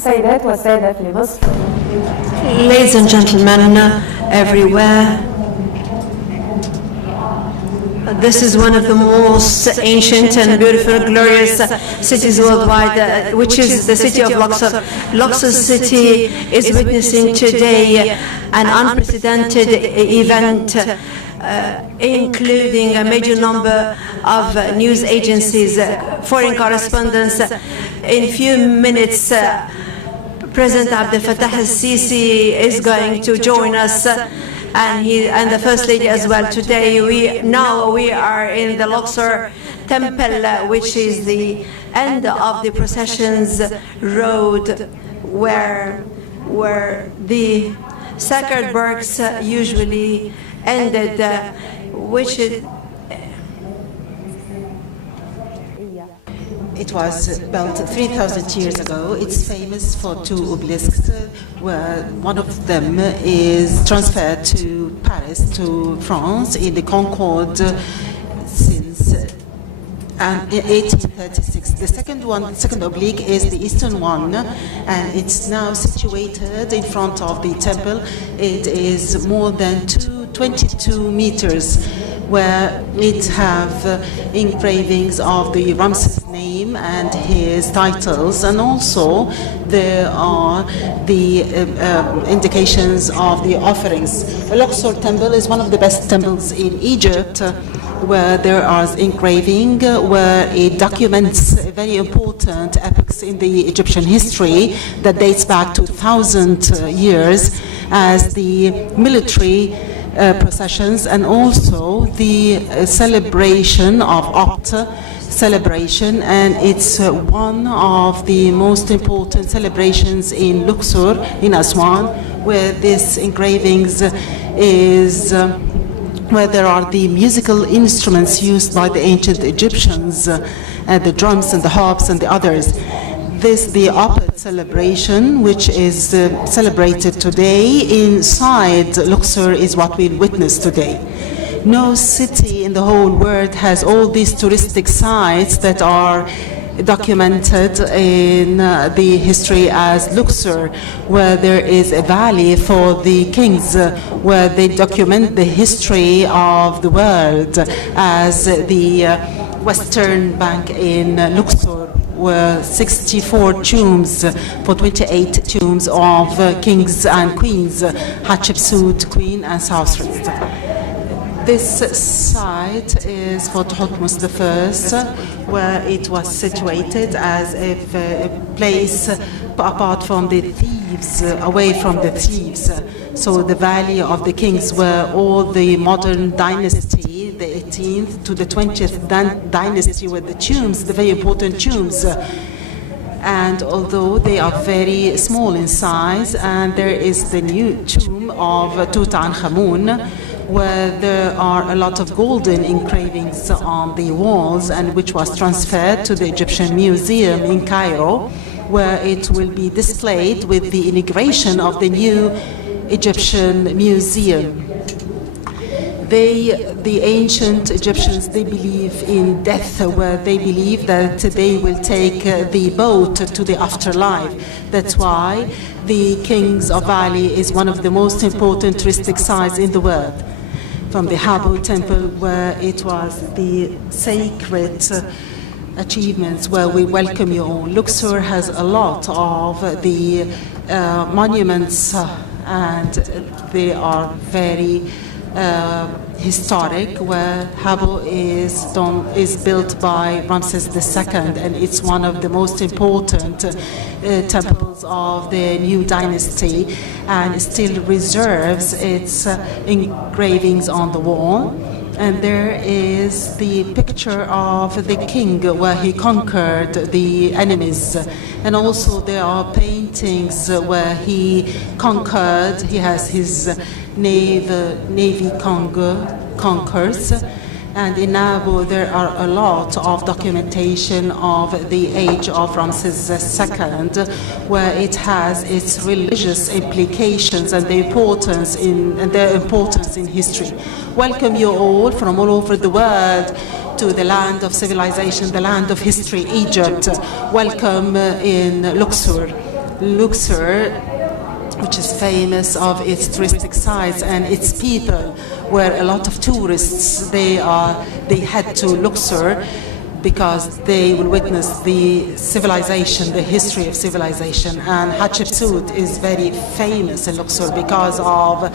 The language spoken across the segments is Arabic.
السيدات والسادة في مصر. Ladies and gentlemen everywhere, this is one of the most ancient and beautiful, glorious cities worldwide, which is the city of Luxor. Luxor city is witnessing today an unprecedented event, including a major number of news agencies, foreign correspondents. In few minutes, President Abdel Fattah al-Sisi is going to join us, and the First Lady as well. Today we are in the Luxor temple, which is the end of the processions road where the sacred works usually ended, which is It was built 3,000 years ago. It's famous for two obelisks, where one of them is transferred to Paris, to France, in the Concorde since 1836. The second oblique is the eastern one, and it's now situated in front of the temple. It is more than 22 meters, where it have engravings of the Ramses' name and his titles, and also there are the indications of the offerings. The Luxor temple is one of the best temples in Egypt, where there are engraving, where it documents very important epochs in the Egyptian history that dates back to 1,000 years, as the military processions, and also the celebration of Opt celebration, and it's one of the most important celebrations in Luxor, in Aswan, where this engravings is where there are the musical instruments used by the ancient Egyptians, the drums and the harps and the others. The Opt celebration, which is celebrated today inside Luxor, is what we witness today. No city in the whole world has all these touristic sites that are documented in the history as Luxor, where there is a valley for the kings, where they document the history of the world, as the Western Bank in Luxor, were 64 tombs for 28 tombs of kings and queens, Hatshepsut, Queen, and Sosret. This site is for Thutmose I, where it was situated as a place apart from the thieves, away from the thieves. So the Valley of the Kings, where all the modern dynasty, the 18th to the 20th dynasty, with the tombs, the very important tombs. And although they are very small in size, and there is the new tomb of Tutankhamun, where there are a lot of golden engravings on the walls, and which was transferred to the Egyptian Museum in Cairo, where it will be displayed with the inauguration of the new Egyptian Museum. The ancient Egyptians, they believe in death, where they believe that they will take the boat to the afterlife. That's why the Kings of Valley is one of the most important touristic sites in the world. From the Habo Temple, where it was the sacred achievements, where we welcome you all. Luxor has a lot of the monuments, and they are very historic, where Habo is built by Ramses II, and it's one of the most important temples of the new dynasty, and still reserves its engravings on the wall. And there is the picture of the king where he conquered the enemies. And also there are paintings where he conquered, he has his navy conquers. And in Abu, there are a lot of documentation of the age of Ramses II, where it has its religious implications and their importance in history. Welcome you all from all over the world to the land of civilization, the land of history, Egypt. Welcome in Luxor. Luxor, which is famous of its touristic sites and its people, where a lot of tourists, they head to Luxor because they will witness the civilization, the history of civilization. And Hatshepsut is very famous in Luxor because of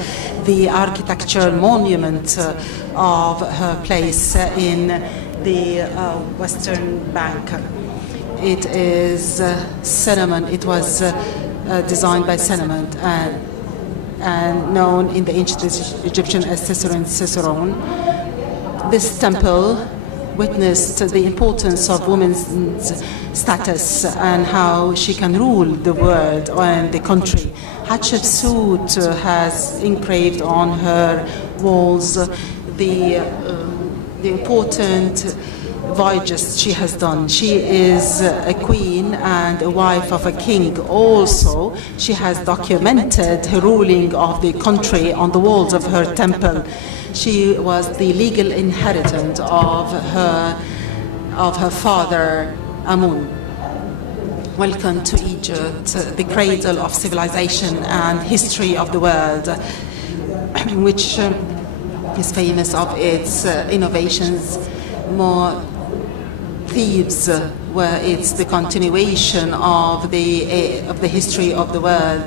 the architectural monument of her place in the Western Bank. It is cinnamon. It was designed by Cinnamon and known in the ancient Egyptian as Cicerone. This temple witnessed the importance of women's status and how she can rule the world and the country. Hatshepsut has engraved on her walls the important voyages she has done. She is a queen and a wife of a king. Also, she has documented her ruling of the country on the walls of her temple. She was the legal inheritant of her father, Amun. Welcome to Egypt, the cradle of civilization and history of the world, which is famous of its innovations. More Thebes, where it's the continuation of the history of the world,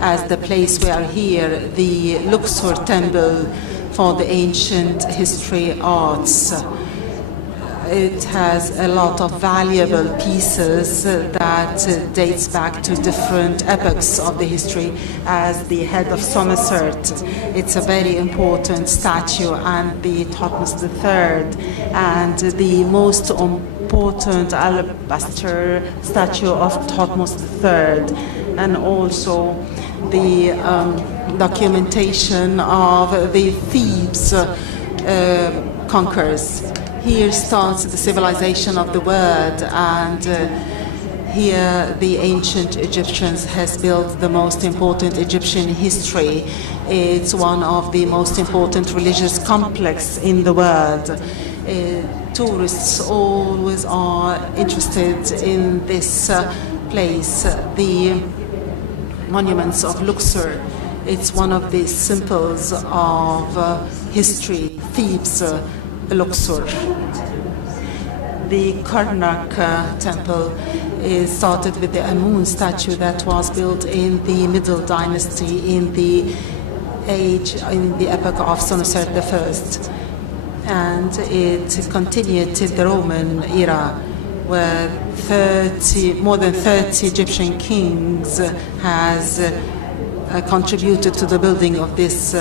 as the place we are here, the Luxor temple for the ancient history arts. It has a lot of valuable pieces that dates back to different epochs of the history, as the head of Somerset. It's a very important statue, and the Thutmose III, and the most important alabaster statue of Thutmose III, and also the documentation of the Thebes conquerors. Here starts the civilization of the world, and here the ancient Egyptians has built the most important Egyptian history. It's one of the most important religious complex in the world. Tourists always are interested in this place. The monuments of Luxor, it's one of the symbols of history. Thebes, Luxor. The Karnak temple is started with the Amun statue that was built in the Middle Dynasty in the epoch of Somerset I, and it continued till the Roman era, where more than 30 Egyptian kings has contributed to the building of this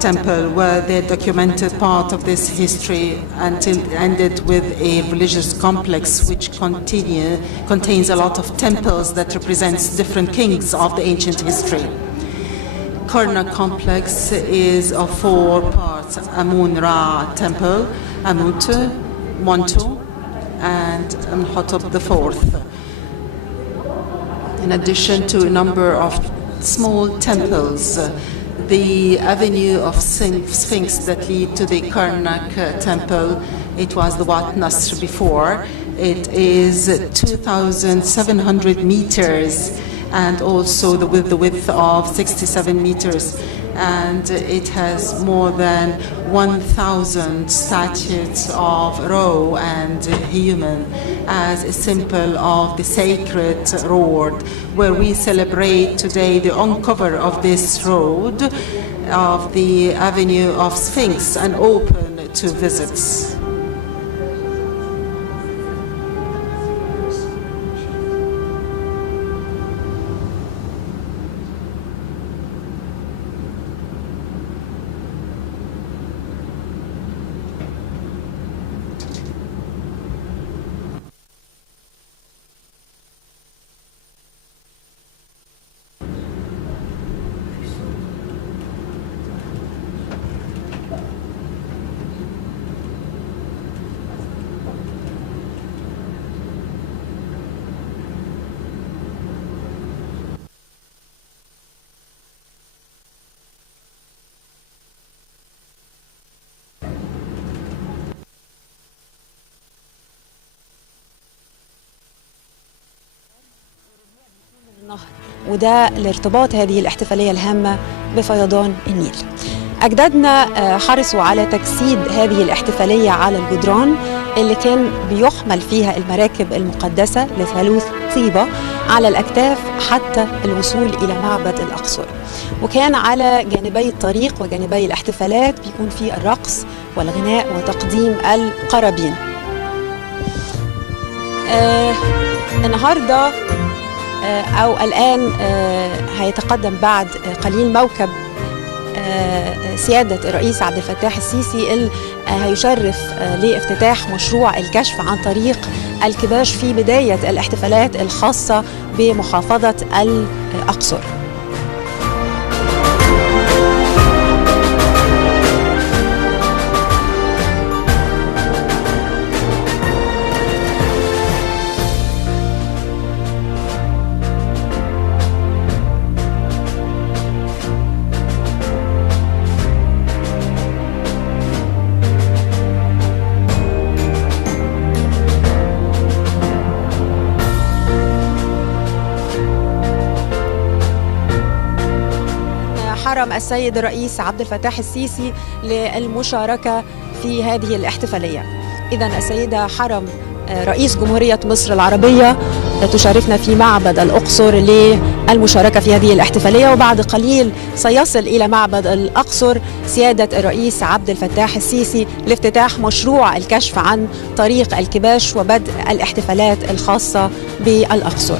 temple, where they documented part of this history until it ended with a religious complex which contains a lot of temples that represents different kings of the ancient history. Karnak complex is of 4 parts: Amun-Ra temple, Amut, Montu, and Amhotep IV. In addition to a number of small temples, the avenue of Sphinx that lead to the Karnak temple, it was the Wat Nasr before. It is 2,700 meters, and also with the width of 67 meters. And it has more than 1,000 statues of Ra and human as a symbol of the sacred road, where we celebrate today the uncover of this road of the avenue of Sphinx and open to visits. النهر وده لارتباط هذه الاحتفالية الهامة بفيضان النيل. أجدادنا حرصوا على تجسيد هذه الاحتفالية على الجدران اللي كان بيحمل فيها المراكب المقدسة لثالوث طيبة على الأكتاف حتى الوصول إلى معبد الأقصر. وكان على جانبي الطريق وجانبي الاحتفالات بيكون في الرقص والغناء وتقديم القرابين. النهاردة أو الآن هيتقدم بعد قليل موكب سيادة الرئيس عبد الفتاح السيسي اللي هيشرف لافتتاح مشروع الكشف عن طريق الكباش في بداية الاحتفالات الخاصة بمحافظة الأقصر. حرم السيد الرئيس عبد الفتاح السيسي للمشاركة في هذه الاحتفالية. إذن السيدة حرم رئيس جمهورية مصر العربية تشاركنا في معبد الأقصر للمشاركة في هذه الاحتفالية، وبعد قليل سيصل إلى معبد الأقصر سيادة الرئيس عبد الفتاح السيسي لافتتاح مشروع الكشف عن طريق الكباش وبدء الاحتفالات الخاصة بالأقصر.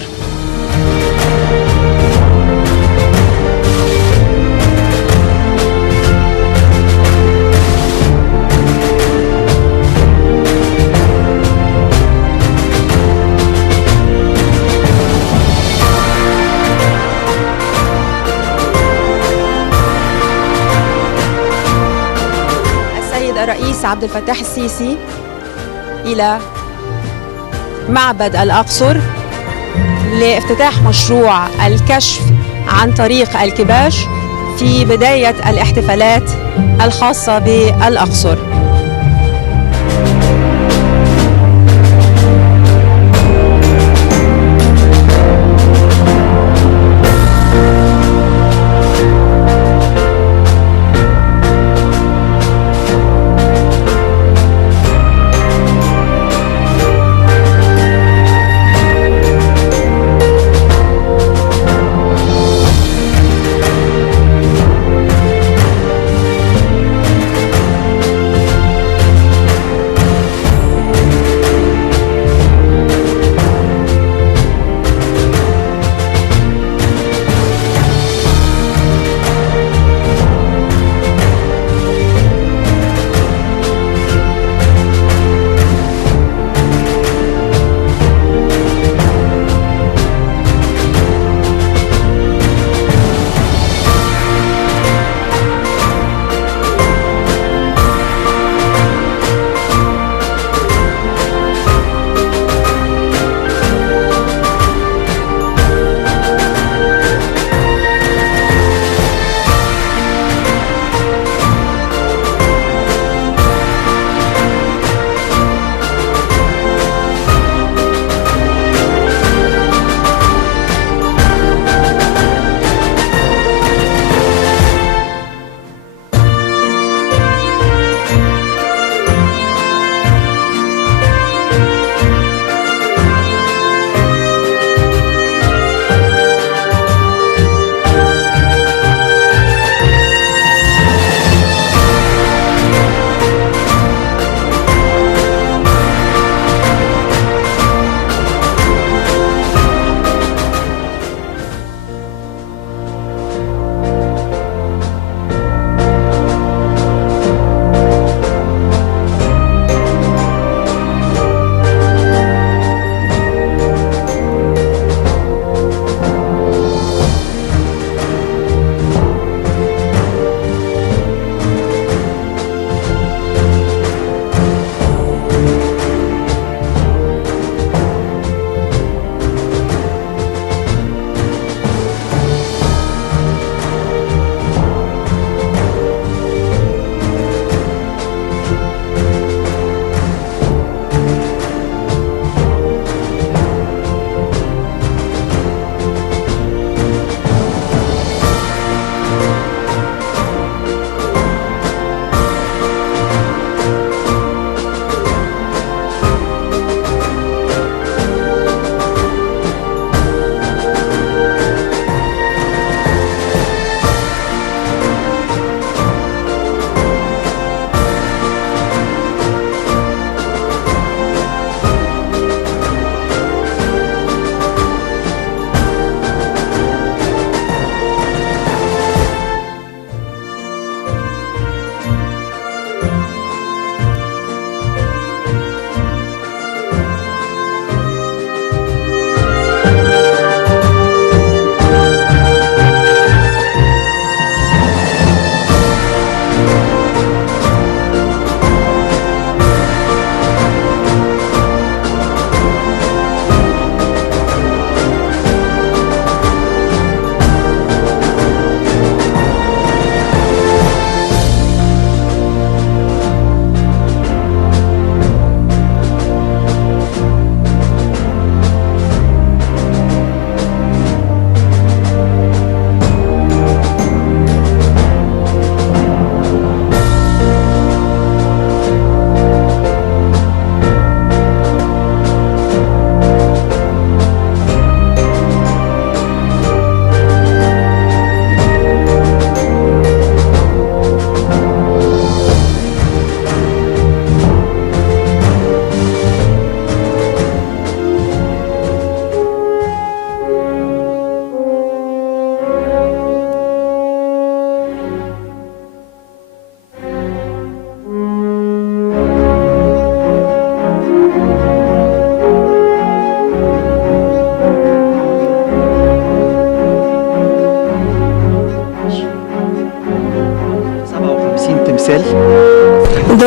الرئيس عبد الفتاح السيسي إلى معبد الأقصر لافتتاح مشروع الكشف عن طريق الكباش في بداية الاحتفالات الخاصة بالأقصر.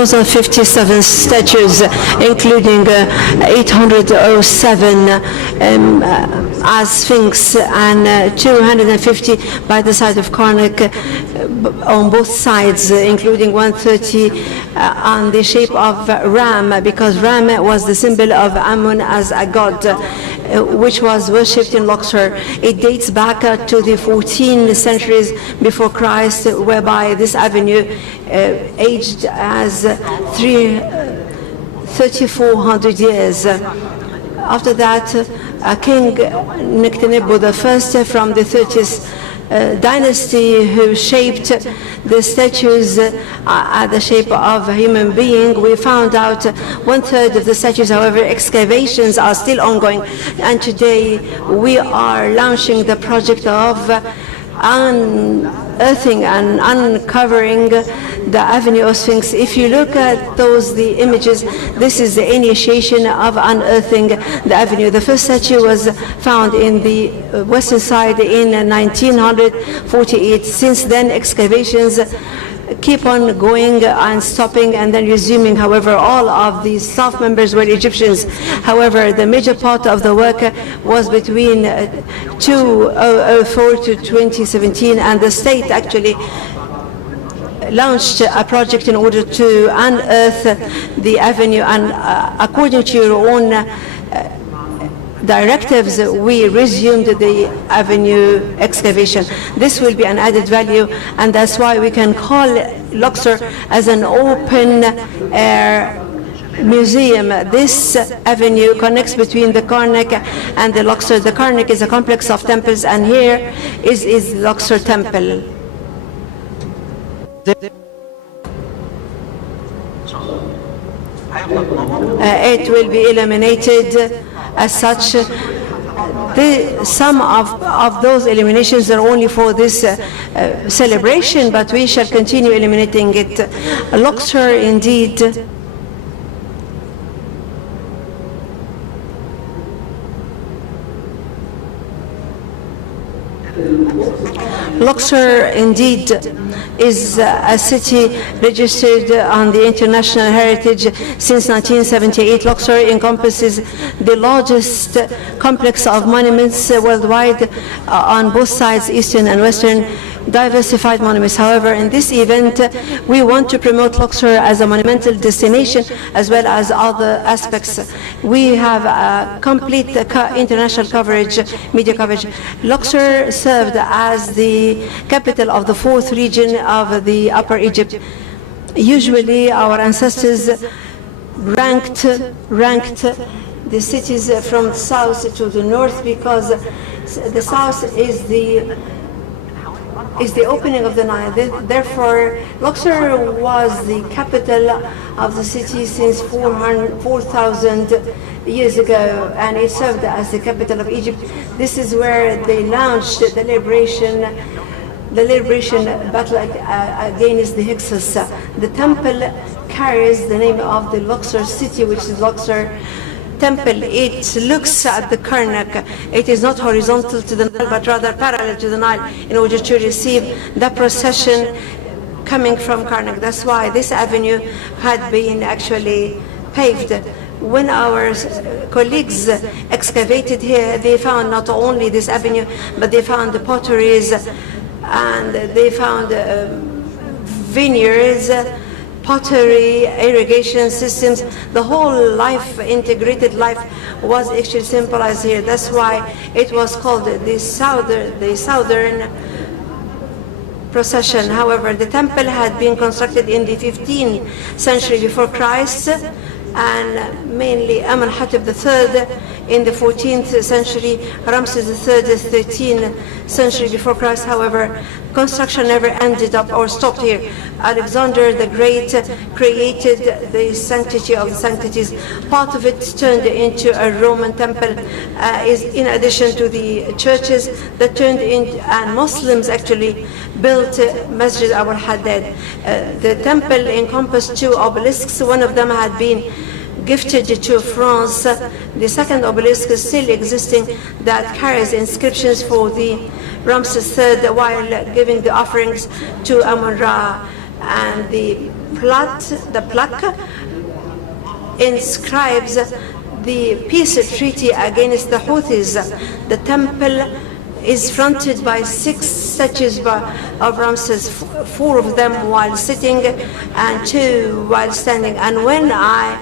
those are 57 statues, including 807 as Sphinx and 250 by the side of Karnak on both sides, including 130 on the shape of ram, because ram was the symbol of Amun as a god, which was worshipped in Luxor. It dates back to the 14th centuries before Christ, whereby this avenue aged as 3,400 years. After that, King Nectanebo I from the 30th dynasty, who shaped the statues at the shape of a human being. We found out 1/3 of the statues, however, excavations are still ongoing, and today we are launching the project of unearthing and uncovering the Avenue of Sphinx. If you look at the images, this is the initiation of unearthing the avenue. The first statue was found in the western side in 1948. Since then, excavations keep on going and stopping and then resuming. However, all of the staff members were Egyptians. However, the major part of the work was between 2004 to 2017, and the state actually launched a project in order to unearth the avenue, and according to your own directives, we resumed the avenue excavation. This will be an added value, and that's why we can call Luxor as an open-air museum. This avenue connects between the Karnak and the Luxor. The Karnak is a complex of temples, and here is Luxor Temple. It will be illuminated as such. Some of those illuminations are only for this celebration, but we shall continue illuminating it. Luxor, indeed, Luxor, indeed, is a city registered on the International Heritage since 1978. Luxor encompasses the largest complex of monuments worldwide on both sides, eastern and western, diversified monuments. However, in this event, we want to promote Luxor as a monumental destination as well as other aspects. We have a complete international coverage, media coverage. Luxor served as the capital of the 4th region of the Upper Egypt. Usually, our ancestors ranked the cities from south to the north, because the south is the opening of the Nile. Therefore, Luxor was the capital of the city since 4,000 years ago, and it served as the capital of Egypt. This is where they launched the liberation battle against the Hyksos. The temple carries the name of the Luxor city, which is Luxor Temple. It looks at the Karnak. It is not horizontal to the Nile, but rather parallel to the Nile, in order to receive the procession coming from Karnak. That's why this avenue had been actually paved. When our colleagues excavated here, they found not only this avenue, but they found the potteries, and they found vineyards, pottery, irrigation systems. The whole life, integrated life, was actually symbolized here. That's why it was called the southern procession. However, the temple had been constructed in the 15th century before Christ, and mainly Amenhotep III in the 14th century, Ramses III the 13th century before Christ. However, construction never ended up or stopped here. Alexander the Great created the sanctity of the sanctities. Part of it turned into a Roman temple, is in addition to the churches that turned into, and Muslims actually built Masjid Abu al-Haddad. The temple encompassed 2 obelisks. One of them had been gifted to France. The second obelisk is still existing, that carries inscriptions for the Ramses III while giving the offerings to Amun-Ra. And the plaque inscribes the peace treaty against the Houthis. The temple is fronted by 6 statues of Ramses, 4 of them while sitting and 2 while standing. And when I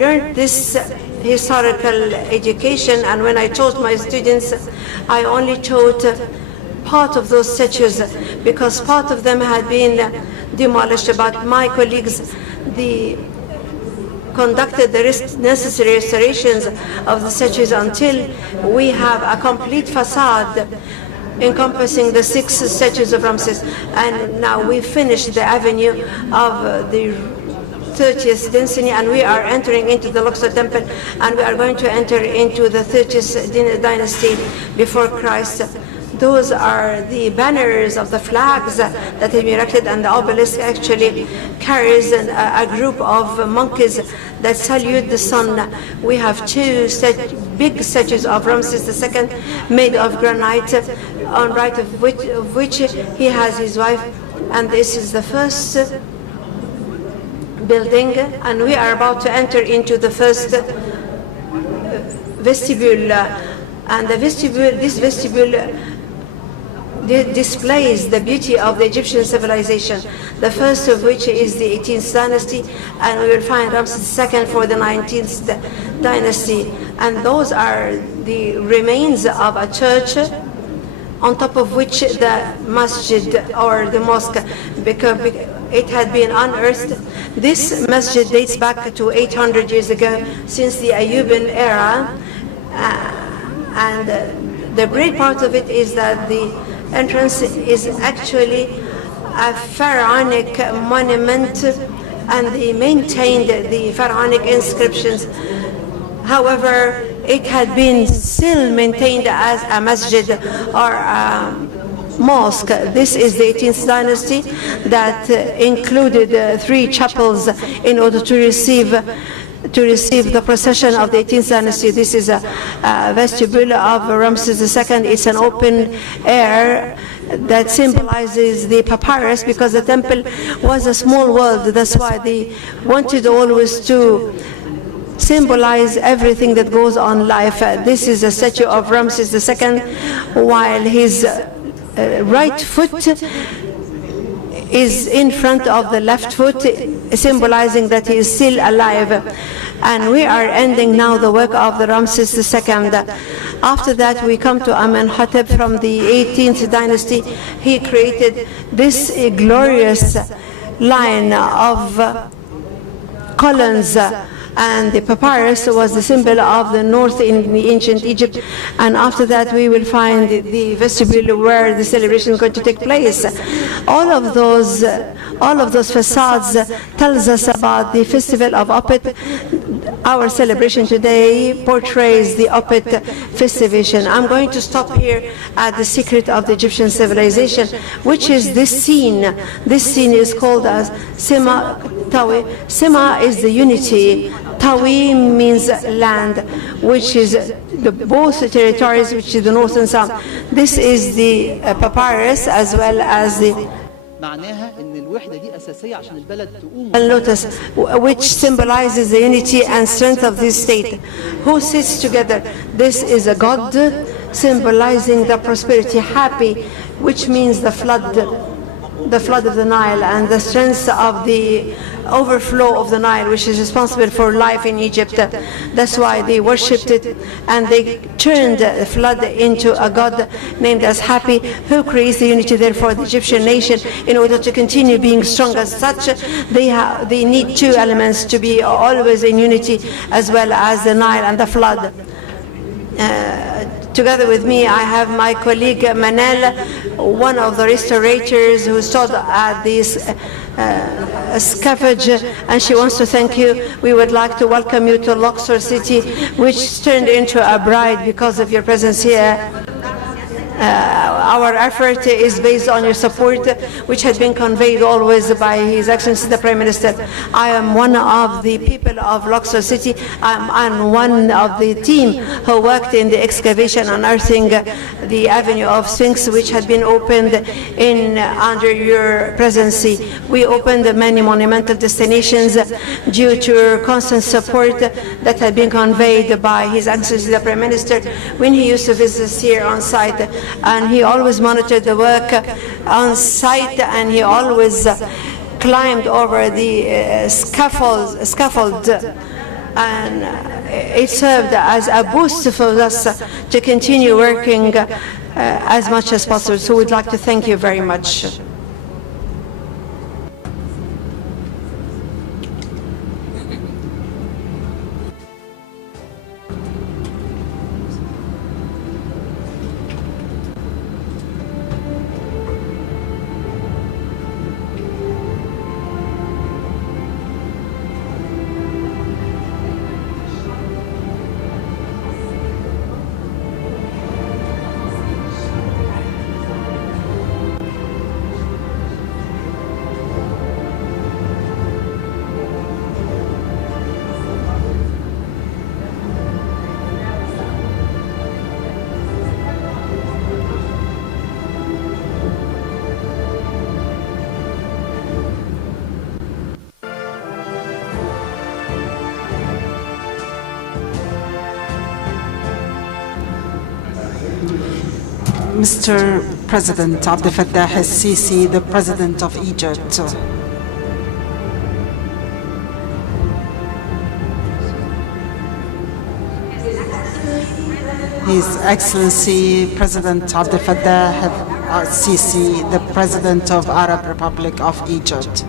learned this historical education and when I taught my students, I only taught part of those statues because part of them had been demolished, but my colleagues conducted the necessary restorations of the statues until we have a complete facade encompassing the 6 statues of Ramses. And now we finished the avenue of the 30th dynasty, and we are entering into the Luxor temple, and we are going to enter into the 30th dynasty before Christ. Those are the banners of the flags that have been erected, and the obelisk actually carries a group of monkeys that salute the sun. We have 2 big statues of Ramses II made of granite, on right of which he has his wife, and this is the first building, and we are about to enter into the first vestibule, and this vestibule displays the beauty of the Egyptian civilization, the first of which is the 18th dynasty, and we will find Ramses II for the 19th dynasty. And those are the remains of a church on top of which the masjid or the mosque, because it had been unearthed. This masjid dates back to 800 years ago, since the Ayyubian era, and the great part of it is that the entrance is actually a pharaonic monument, and they maintained the pharaonic inscriptions. However, it had been still maintained as a masjid or a mosque. This is the 18th dynasty that included 3 chapels in order to receive the procession of the 18th dynasty. This is a vestibule of Ramses II. It's an open air that symbolizes the papyrus, because the temple was a small world. That's why they wanted always to symbolize everything that goes on life. This is a statue of Ramses II, while his right foot is in front of the left foot, symbolizing that he is still alive. And we are ending now the work of the Ramses II. After that, we come to Amenhotep from the 18th dynasty. He created this glorious line of columns, and the papyrus was the symbol of the north in the ancient Egypt. And after that, we will find the vestibule where the celebration is going to take place. All of those facades tells us about the festival of Opet. Our celebration today portrays the Opet festivation. I'm going to stop here at the secret of the Egyptian civilization, which is this scene. This scene is called as Sema Tawi. Sema is the unity. Tawi means land, which is both territories, which is the north and south. This is the papyrus as well as the lotus, which symbolizes the unity and strength of this state. Who sits together? This is a god symbolizing the prosperity, happy, which means the flood of the Nile, and the strength of the overflow of the Nile, which is responsible for life in Egypt. That's why they worshipped it, and they turned the flood into a god named as Happy, who creates the unity there for the Egyptian nation. In order to continue being strong as such, they need 2 elements to be always in unity, as well as the Nile and the flood. Together with me, I have my colleague Manel, one of the restorators who stood at this scavenge, and she wants to thank you. We would like to welcome you to Luxor city, which turned into a bride because of your presence here. Our effort is based on your support, which has been conveyed always by His Excellency the Prime Minister. I am one of the people of Luxor City and one of the team who worked in the excavation unearthing the Avenue of Sphinx, which had been opened under your presidency. We opened many monumental destinations due to your constant support that had been conveyed by His Excellency the Prime Minister when he used to visit us here on site, and he always monitored the work on site, and he always climbed over the scaffold, and it served as a boost for us to continue working as much as possible. So we'd like to thank you very much. Mr. President Abdel Fattah el-Sisi, the President of Egypt. His Excellency President Abdel Fattah el-Sisi, the President of Arab Republic of Egypt.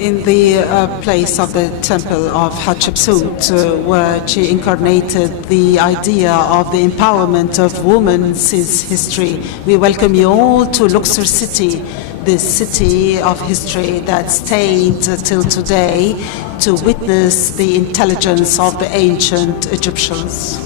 In the place of the temple of Hatshepsut, where she incarnated the idea of the empowerment of women's history. We welcome you all to Luxor City, the city of history that stayed till today to witness the intelligence of the ancient Egyptians.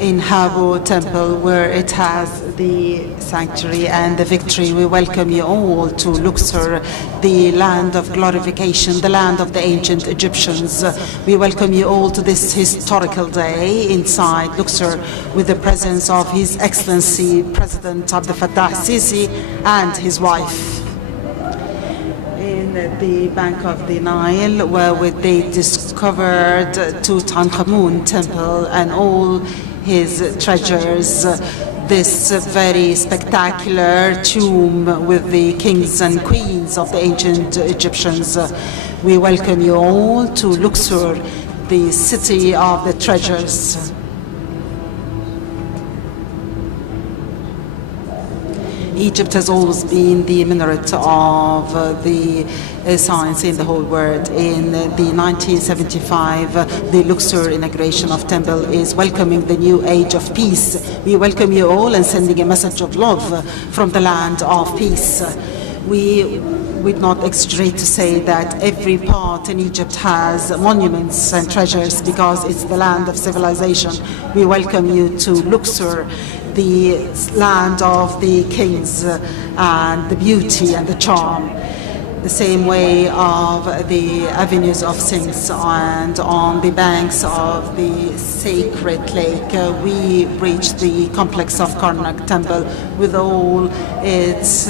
In Habu Temple, where it has the sanctuary and the victory, we welcome you all to Luxor, the land of glorification, the land of the ancient Egyptians. We welcome you all to this historical day inside Luxor with the presence of His Excellency President Abdel Fattah el-Sisi and his wife. In the bank of the Nile, where they discovered Tutankhamun temple and all his treasures, this very spectacular tomb with the kings and queens of the ancient Egyptians. We welcome you all to Luxor, the city of the treasures. Egypt has always been the minaret of the science in the whole world. In the 1975, the Luxor inauguration of temple is welcoming the new age of peace. We welcome you all and sending a message of love from the land of peace. We would not exaggerate to say that every part in Egypt has monuments and treasures because it's the land of civilization. We welcome you to Luxor, the land of the kings and the beauty and the charm. The same way of the avenues of Sphinx and on the banks of the sacred lake, we reach the complex of Karnak temple with all its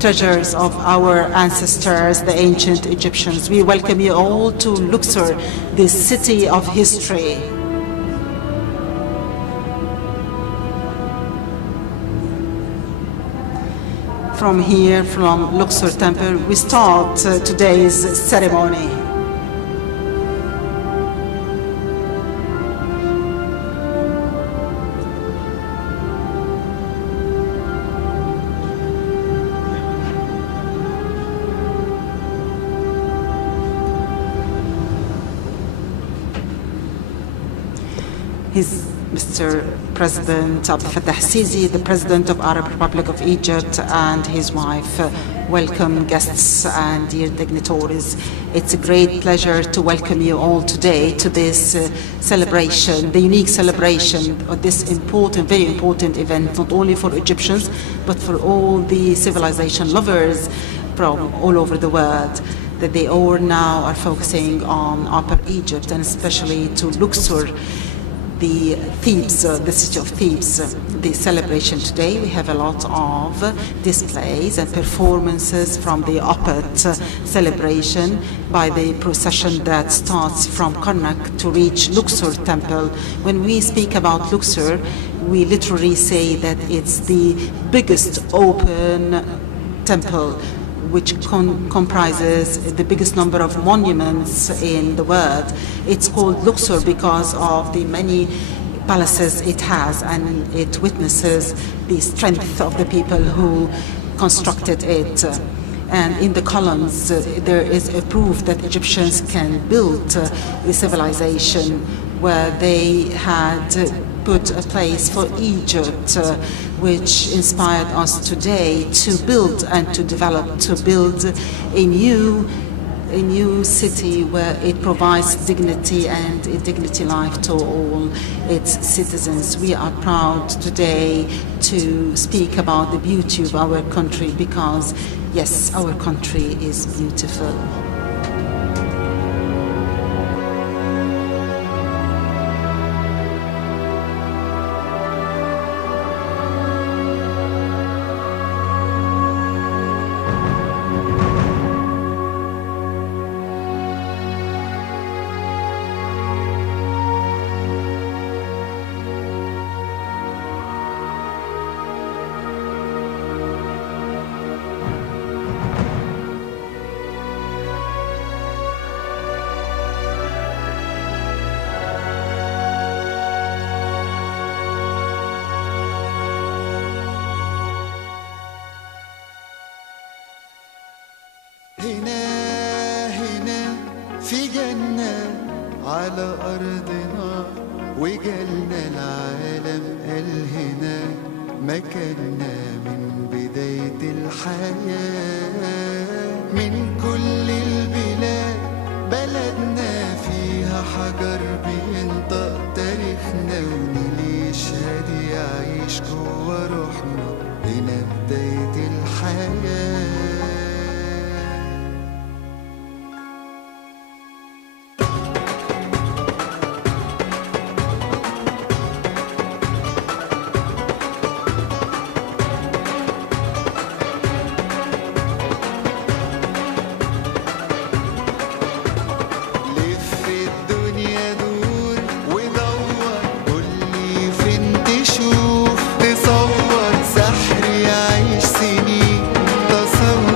treasures of our ancestors, the ancient Egyptians. We welcome you all to Luxor, the city of history. From here, from Luxor Temple, we start today's ceremony. Mr. President Abdel Fattah al-Sisi, the President of Arab Republic of Egypt, and his wife. Welcome guests and dear dignitaries. It's a great pleasure to welcome you all today to this celebration, the unique celebration of this important, very important event, not only for Egyptians, but for all the civilization lovers from all over the world, that they all now are focusing on Upper Egypt and especially to Luxor, the Thebes, the city of Thebes. The celebration today, we have a lot of displays and performances from the Opet celebration by the procession that starts from Karnak to reach Luxor temple. When we speak about Luxor, we literally say that it's the biggest open temple which comprises the biggest number of monuments in the world. It's called Luxor because of the many palaces it has, and it witnesses the strength of the people who constructed it. And in the columns, there is a proof that Egyptians can build a civilization where they had put a place for Egypt, which inspired us today to build and to develop, to build a new city where it provides dignity and a dignity life to all its citizens. We are proud today to speak about the beauty of our country because, yes, our country is beautiful. هنا في جنة على أرضنا وجالنا العالم قال هنا مكاننا من بداية الحياة من كل البلاد بلدنا فيها حجر بينطق تاريخنا ونيل يشهد يعيش جوا روحنا هنا بداية الحياة. تصور سحر يعيش سنين تصور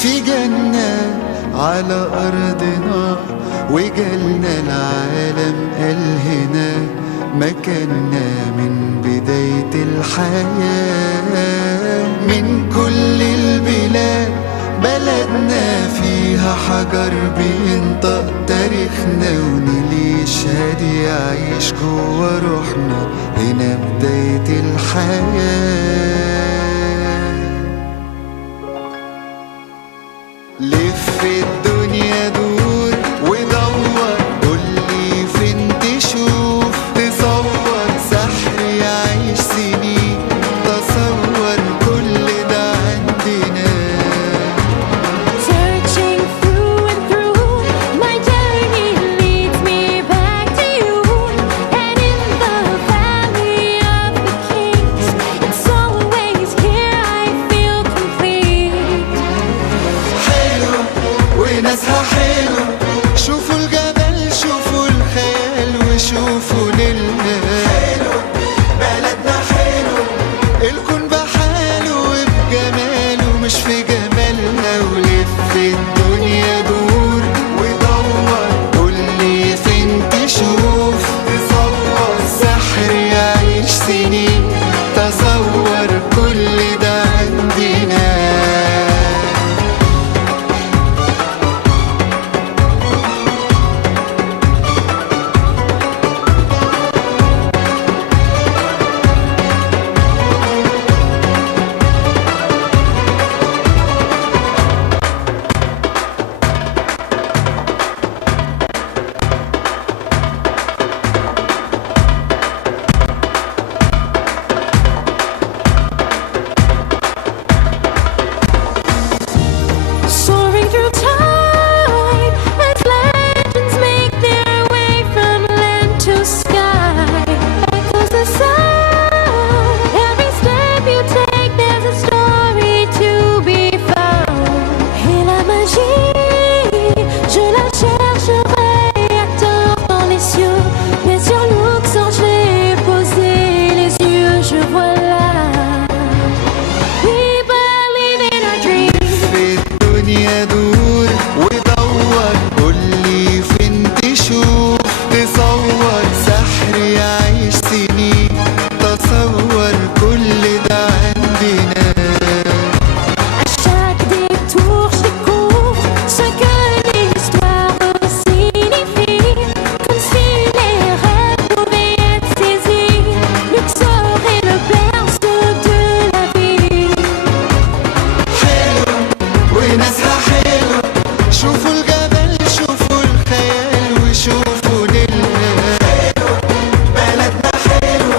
في جنة على أرضنا، وجالنا العالم قال هنا مكاننا من بداية الحياة. من كل البلاد بلدنا فيها حجر بينطق تاريخنا، ونلي يشهد يعيش جوا روحنا هنا بداية الحياة. لف الدنيا دور ودور، قولي فين تشوف، تصور سحر يعيش سنين، تصور كل ده عندنا. Searching through and through, my journey leads me back to you. And in the valley of the kings, it's always here I feel complete. حلو وناسها حلو، شوفوا الجبل شوفوا الخيال وشوفوا نيلنا. حلو بلدنا حلو، الكون بحاله وبجماله مش في جمالنا. ولف الدنيا دور ودور، قولي فين تشوف، تصور سحر يعيش سنين، تصور كل ده عندنا. Soaring through time as legends make their way from land to sky. Echoes the sound. Every step you take, there's a story to be found. Et la magie, je la chercherai ailleurs dans les cieux. Mais sur Luxor, je l'ai posé les yeux, je vois là. We believe in our dreams. في الدنيا دور ودور، قولي فين تشوف، تصور سحر يعيش سنين، تصور كل ده عندنا. À chaque détour, je découvre ce que l'histoire signifie. Comme si les rêves pouvaient être saisis. Luxor est le berceau de la vie. حلو وناسها حلو، شوفوا الجبل شوفوا الخيال وشوفوا نيلنا. حلو بلدنا حلو،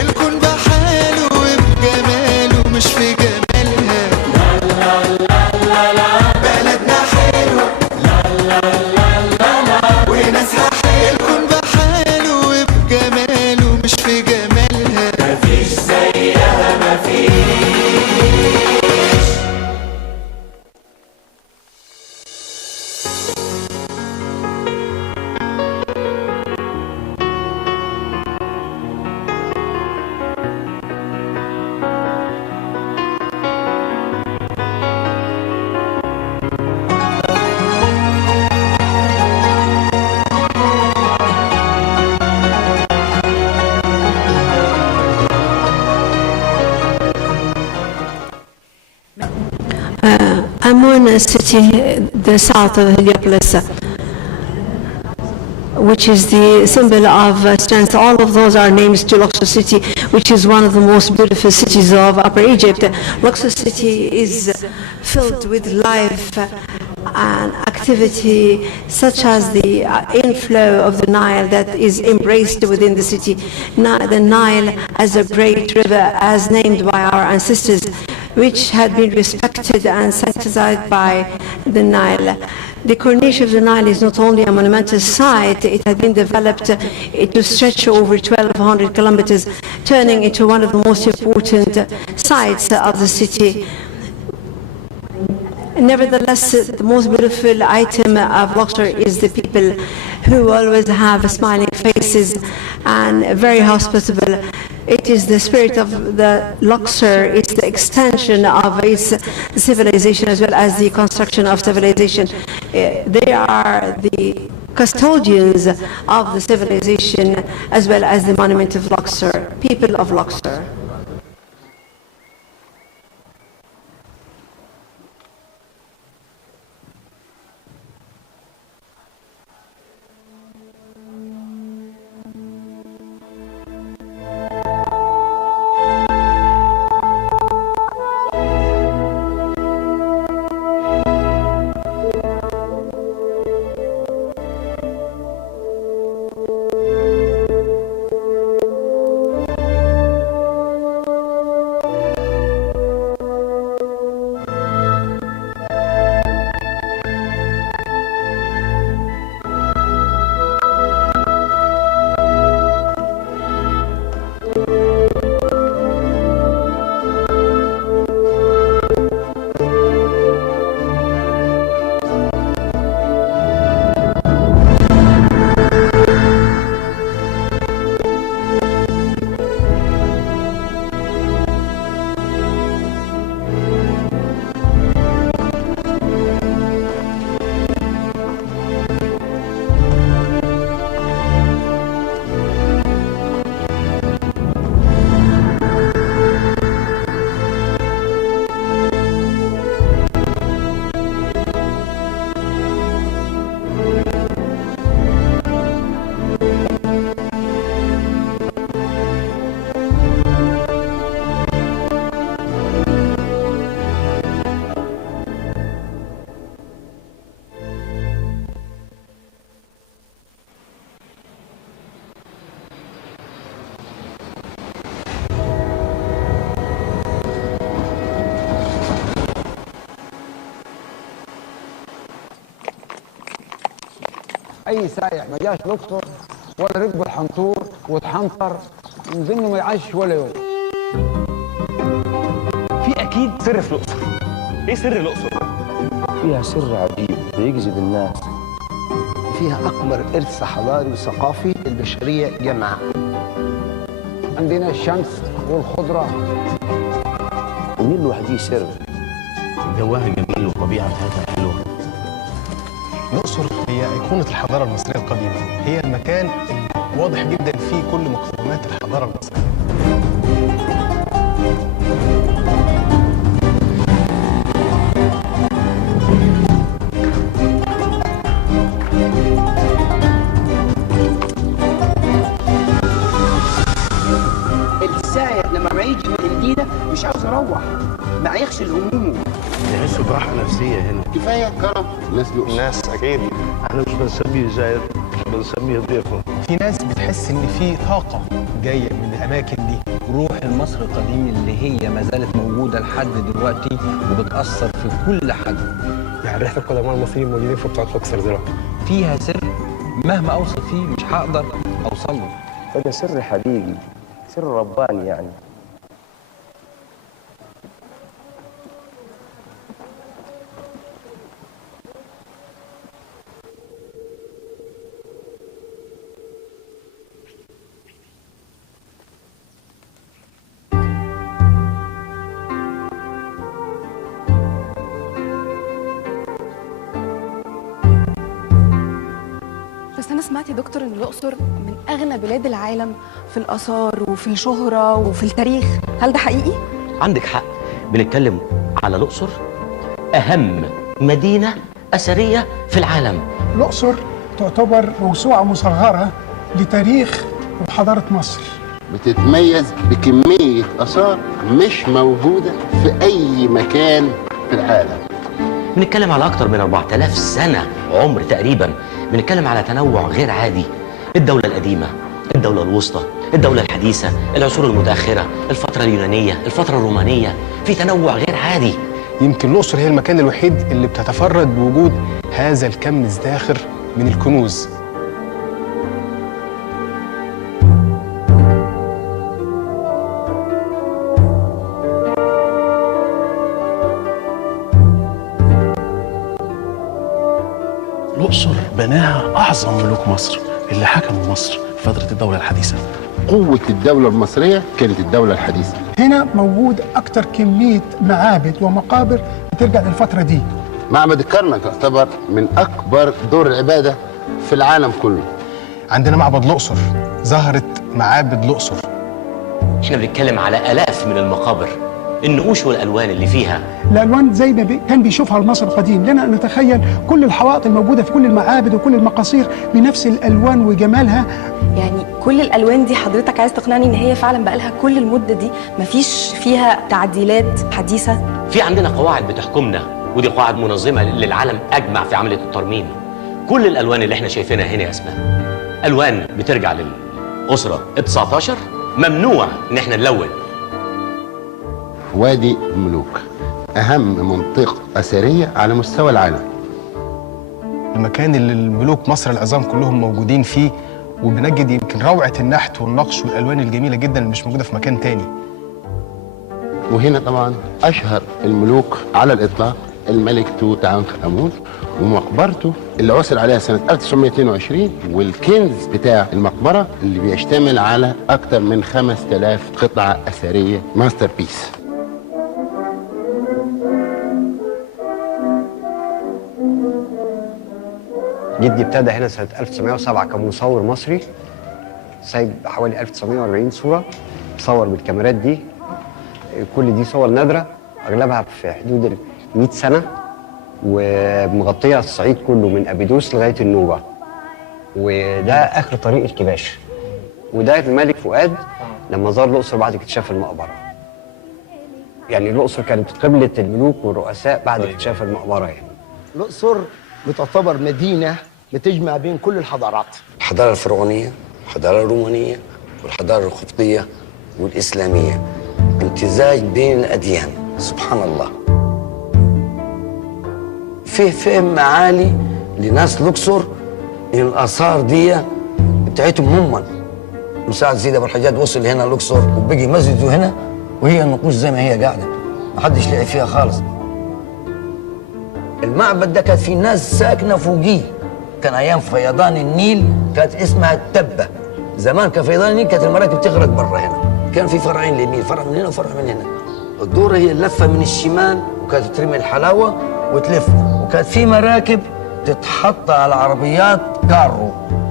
الكون بحاله وبجماله مش في جمالها. بلدنا حلو وناسها حلو، الكون بحاله وبجماله مش في جمالها. مفيش زيها مفيش. Amun city, the south of Heliopolis, which is the symbol of strength. All of those are names to Luxor city, which is one of the most beautiful cities of Upper Egypt. Luxor city is filled with life and activity, such as the inflow of the Nile that is embraced within the city. The Nile as a great river, as named by our ancestors, which had been respected and sanctified by the Nile. The Corniche of the Nile is not only a monumental site, it had been developed to stretch over 1,200 kilometers, turning into one of the most important sites of the city. Nevertheless, the most beautiful item of Luxor is the people who always have smiling faces and very hospitable. It is the spirit of the Luxor. It's the extension of its civilization as well as the construction of civilization. They are the custodians of the civilization as well as the monument of Luxor, people of Luxor. اي سايح ما جاش الاقصر ولا ركب الحنطور واتحنطر نزنه ما يعيش ولا يوم. في اكيد سر في الاقصر. ايه سر الاقصر؟ فيها سر عجيب بيجذب الناس. فيها اكبر ارث حضاري وثقافي البشريه جمعاء. عندنا الشمس والخضره. النيل لوحده سر. جواها جميل والطبيعه بتاعتها حلوه. الأقصر هي أيقونة الحضارة المصرية القديمة، هي المكان واضح جدا فيه كل مقومات الحضارة المصرية. السائح لما ما يجي من المدينة مش عاوز يروح، ما يغسل همومه. يحسوا براحة نفسية هنا. كفاية كرم الناس أكيد. احنا مش بنسميه زائر، بنسميه ضيفه. في ناس بتحس إن في طاقة جاية من الأماكن دي. روح المصري القديم اللي هي ما زالت موجودة لحد دلوقتي وبتأثر في كل حد. يعني رحلة القدماء المصريين موجودين في بتوع الأقصر دلوقتي. فيها سر مهما أوصل فيه مش هقدر أوصل له. فده سر حقيقي، سر رباني يعني. بس أنا سمعت يا دكتور إن الأقصر من أغنى بلاد العالم في الآثار وفي الشهرة وفي التاريخ، هل ده حقيقي؟ عندك حق، بنتكلم على الأقصر أهم مدينة أثرية في العالم. الأقصر تعتبر موسوعة مصغرة لتاريخ وحضارة مصر. بتتميز بكمية آثار مش موجودة في أي مكان في العالم. بنتكلم على أكتر من 4000 سنة عمر تقريبا. بنتكلم على تنوع غير عادي. الدولة القديمة، الدولة الوسطى، الدولة الحديثة، العصور المتأخرة، الفترة اليونانية، الفترة الرومانية، في تنوع غير عادي. يمكن الأقصر هي المكان الوحيد اللي بتتفرد بوجود هذا الكم الزاخر من الكنوز. الأقصر بناها أعظم ملوك مصر اللي حكموا مصر في فترة الدولة الحديثة. قوة الدولة المصرية كانت الدولة الحديثة. هنا موجود أكتر كمية معابد ومقابر بترجع للفترة دي. معبد الكرنك يعتبر من أكبر دور العبادة في العالم كله. عندنا معبد الأقصر، ظهرت معابد الأقصر. احنا بنتكلم على آلاف من المقابر، النقوش والألوان اللي فيها. الألوان زي ما كان بيشوفها المصري القديم، لنا نتخيل كل الحوائط الموجودة في كل المعابد وكل المقاصير بنفس الألوان وجمالها. يعني كل الالوان دي حضرتك عايز تقنعني ان هي فعلا بقى لها كل المده دي مفيش فيها تعديلات حديثه؟ في عندنا قواعد بتحكمنا، ودي قواعد منظمه للعالم اجمع في عمليه الترميم. كل الالوان اللي احنا شايفينها هنا يا اسماء الوان بترجع للاسره ال19، ممنوع ان احنا نلون. وادي الملوك اهم منطقه اثريه على مستوى العالم، المكان اللي الملوك مصر العظام كلهم موجودين فيه، وبنجد يمكن روعة النحت والنقش والألوان الجميلة جدا اللي مش موجودة في مكان تاني. وهنا طبعا أشهر الملوك على الإطلاق الملك توت عنخ آمون ومقبرته اللي عثر عليها سنة 1922، والكنز بتاع المقبرة اللي بيشتمل على أكثر من 5000 قطعة أثرية ماستر بيس. جدي ابتدى هنا سنة 1907 كمصور مصري، سايب حوالي 1940 صورة صور بالكاميرات دي. كل دي صور نادرة، أغلبها في حدود ال 100 سنة، ومغطية الصعيد كله من أبيدوس لغاية النوبة. وده آخر طريق الكباش، وده الملك فؤاد لما زار الأقصر بعد اكتشاف المقبرة. يعني الأقصر كانت قبلة الملوك والرؤساء بعد اكتشاف المقبرة. يعني الأقصر بتعتبر مدينة بتجمع بين كل الحضارات، الحضارة الفرعونية، الحضارة الرومانية، والحضارة القبطية والإسلامية، امتزاج بين الأديان. سبحان الله. فيه فهم معالي لناس الأقصر إن الآثار دي بتاعتهم هم. مساعد سيدي أبو الحجاج وصل هنا الأقصر وبقي مسجده هنا، وهي النقوش زي ما هي قاعدة، محدش لعب فيها خالص. المعبد ده كانت في ناس ساكنه فوقيه، كان ايام فيضان النيل كانت اسمها التبه. زمان كان فيضان النيل كانت المراكب تغرق برا هنا، كان في فرعين للنيل، فرع من هنا وفرع من هنا. الدوره هي اللفه من الشمال، وكانت ترمي الحلاوه وتلف، وكانت في مراكب تتحط على عربيات كارو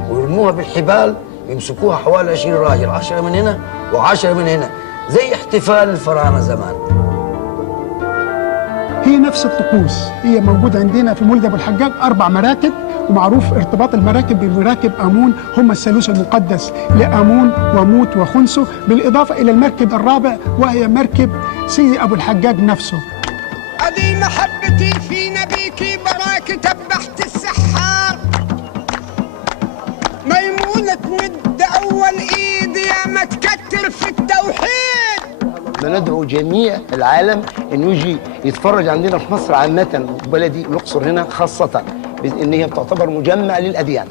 ويرموها بالحبال ويمسكوها حوالي 20 راجل، 10 من هنا و10 من هنا، زي احتفال الفراعنه زمان. هي نفس الطقوس، هي موجودة عندنا في مولد أبو الحجاج 4 مراكب، ومعروف ارتباط المراكب بمراكب آمون، هم الثالوث المقدس لآمون وموت وخنسو، بالإضافة إلى المركب الرابع وهي مركب سيدي أبو الحجاج نفسه. أدي محبتي في نبيك براك تبحت السحار، ميمونة تمد أول إيدي يا ما تكتر في التوحيد. بندعو جميع العالم انه يجي يتفرج عندنا في مصر عامة، وبلدي الأقصر هنا خاصة، بأن هي بتعتبر مجمع للأديان.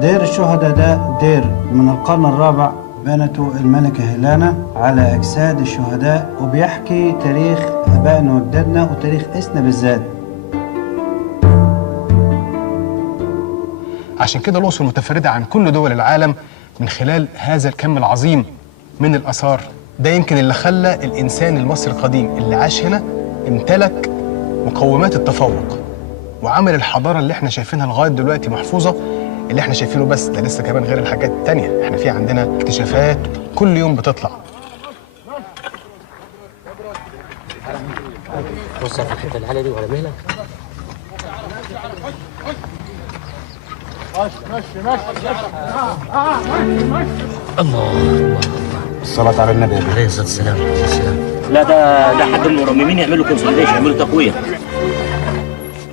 دير الشهداء ده دير من القرن الرابع، بنته الملكة هيلانا على أجساد الشهداء، وبيحكي تاريخ آبائنا وأجدادنا وتاريخ إسنا بالذات. عشان كده الأقصر متفردة عن كل دول العالم من خلال هذا الكم العظيم من الآثار. ده يمكن اللي خلى الإنسان المصري القديم اللي عاش هنا امتلك مقومات التفوق، وعمل الحضارة اللي احنا شايفينها لغاية دلوقتي محفوظة. اللي احنا شايفينه بس ده لسه كمان غير الحاجات التانية، احنا في عندنا اكتشافات كل يوم بتطلع. بص في الحته العاليه دي ولا مهلك. الله الصلاة على النبي عليه الصلاة والسلام. لا ده حد من المرممين يعملوا كونسوليديشن، يعملوا تقوية.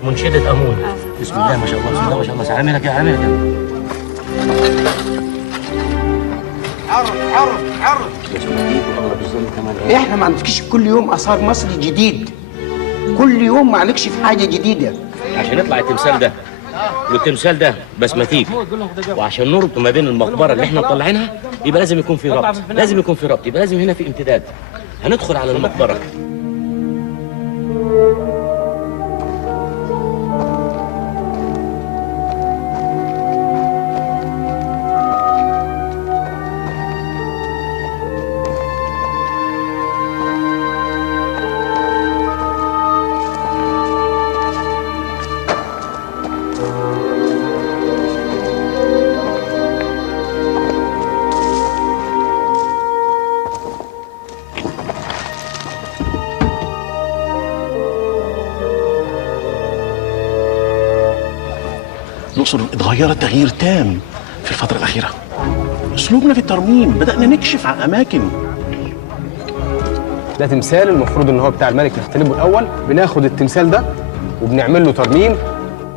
منشدة أمون. بسم الله ما شاء الله، بسم الله ما شاء الله. على مهلك يا على مهلك. عرض. احنا ما عندكش كل يوم اثار مصري جديد، كل يوم ما عليكش في حاجه جديده. عشان يطلع التمثال ده والتمثال ده بسماتيك، وعشان نربط ما بين المقبره اللي احنا مطلعينها يبقى لازم يكون في ربط، يبقى لازم هنا في امتداد. هندخل على المقبره. الأقصر اتغيرت تغيير تام في الفترة الأخيرة. أسلوبنا في الترميم بدأنا نكشف عن أماكن. ده تمثال المفروض إن هو بتاع الملك نختلبه الأول، بناخد التمثال ده وبنعمل له ترميم.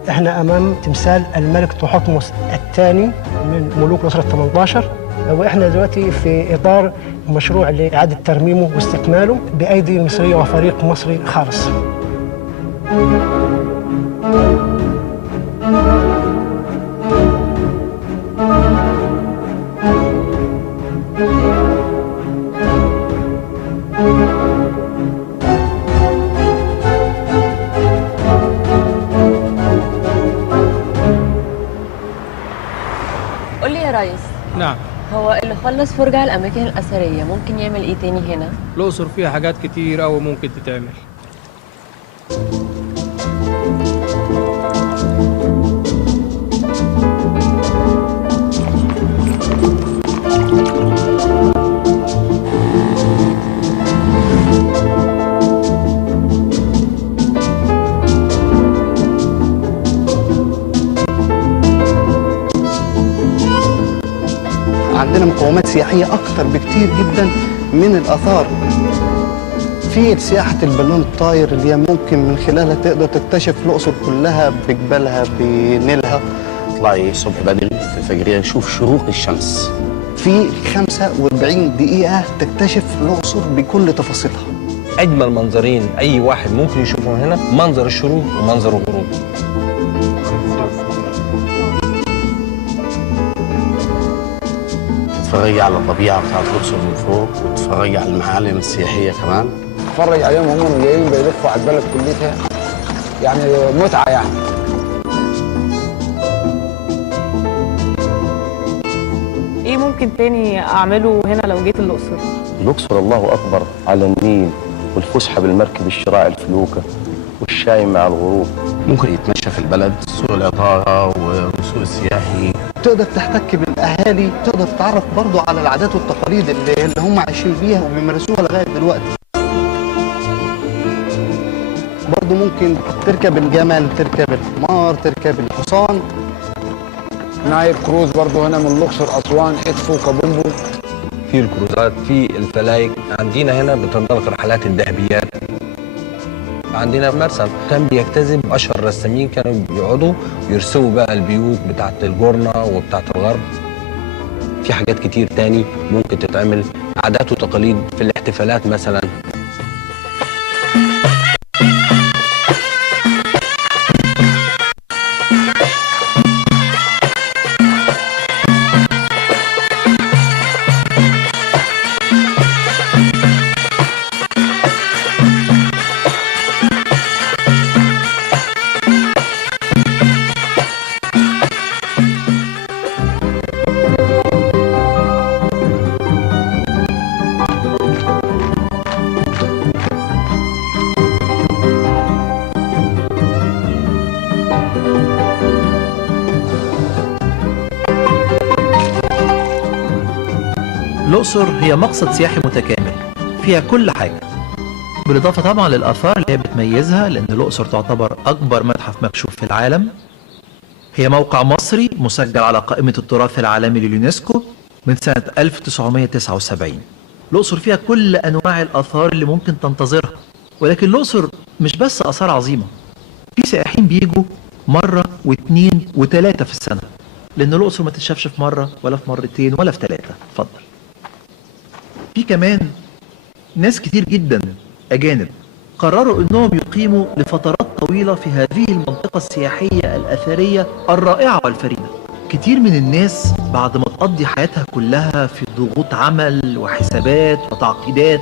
احنا أمام تمثال الملك تحتمس الثاني من ملوك الأسرة 18، واحنا دلوقتي في إطار مشروع لإعادة ترميمه واستكماله بأيدي مصرية وفريق مصري خالص. قول لي يا ريس. نعم. هو اللي خلص فرجة على الأماكن الأثرية ممكن يعمل إيه تاني هنا؟ الأقصر فيها حاجات كتير أوي ممكن تتعمل. عندنا مقومات سياحية أكتر بكتير جدا من الآثار. في سياحة البالون الطاير اللي هي ممكن من خلالها تقدر تكتشف الأقصر كلها بجبالها بنيلها. اطلعي الصبح بدري في الفجرية نشوف شروق الشمس. في 45 دقيقة تكتشف الأقصر بكل تفاصيلها. أجمل منظرين أي واحد ممكن يشوفهم هنا منظر الشروق ومنظر الغروب. تتفرجي على الطبيعة بتاعت الأقصر من فوق، وتتفرجي على المعالم السياحية كمان. تتفرج عليهم هم جايين بيلفوا على البلد كلها، يعني متعة يعني. ايه ممكن تاني اعمله هنا لو جيت الأقصر؟ الأقصر الله أكبر على النيل، والفسحة بالمركب الشراع الفلوكة والشاي مع الغروب. ممكن يتمشى في البلد، سوق العطارة والسوق السياحي. تقدر تحتك بالأهالي، تقدر تتعرف برضو على العادات والتقاليد اللي هم عايشين بيها وبيمارسوها لغاية دلوقتي. برضو ممكن تركب الجمل، تركب الحمار، تركب الحصان. نايب كروز برضو هنا من الأقصر أسوان، إدفو، كابومبو. في الكروزات، في الفلايك. عندنا هنا بتنطلق رحلات الذهبيات. عندنا مرسم كان بيجتذب اشهر رسامين، كانوا بيقعدوا يرسموا بقى البيوت بتاعت الجرنة وبتاعت الغرب. في حاجات كتير تاني ممكن تتعمل، عادات وتقاليد في الاحتفالات مثلا. الأقصر هي مقصد سياحي متكامل فيها كل حاجة، بالإضافة طبعا للآثار اللي هي بتميزها، لأن الأقصر تعتبر أكبر متحف مكشوف في العالم. هي موقع مصري مسجل على قائمة التراث العالمي لليونسكو من سنة 1979. الأقصر فيها كل أنواع الآثار اللي ممكن تنتظرها، ولكن الأقصر مش بس آثار عظيمة، في سائحين بيجوا مرة واثنين وثلاثة في السنة، لأن الأقصر ما تتشافش في مرة ولا في مرتين ولا في ثلاثة. اتفضل. في كمان ناس كتير جدا أجانب قرروا أنهم يقيموا لفترات طويلة في هذه المنطقة السياحية الأثرية الرائعة والفريدة. كتير من الناس بعد ما تقضي حياتها كلها في ضغوط عمل وحسابات وتعقيدات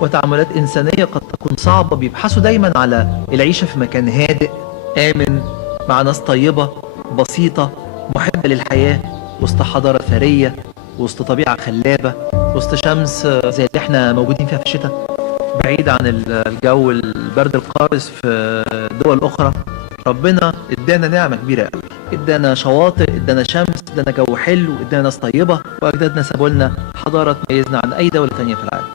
وتعاملات إنسانية قد تكون صعبة، بيبحثوا دايما على العيشة في مكان هادئ آمن مع ناس طيبة بسيطة محبة للحياة، وسط حضارة ثرية، وسط طبيعة خلابة، وسط شمس زي اللي احنا موجودين فيها في الشتاء، بعيد عن الجو البرد القارس في دول أخرى. ربنا ادانا نعمة كبيرة قوي، ادانا شواطئ، ادانا شمس، ادانا جو حلو، ادانا ناس طيبة، واجدادنا سابوا لنا حضارة تميزنا عن اي دولة تانية في العالم.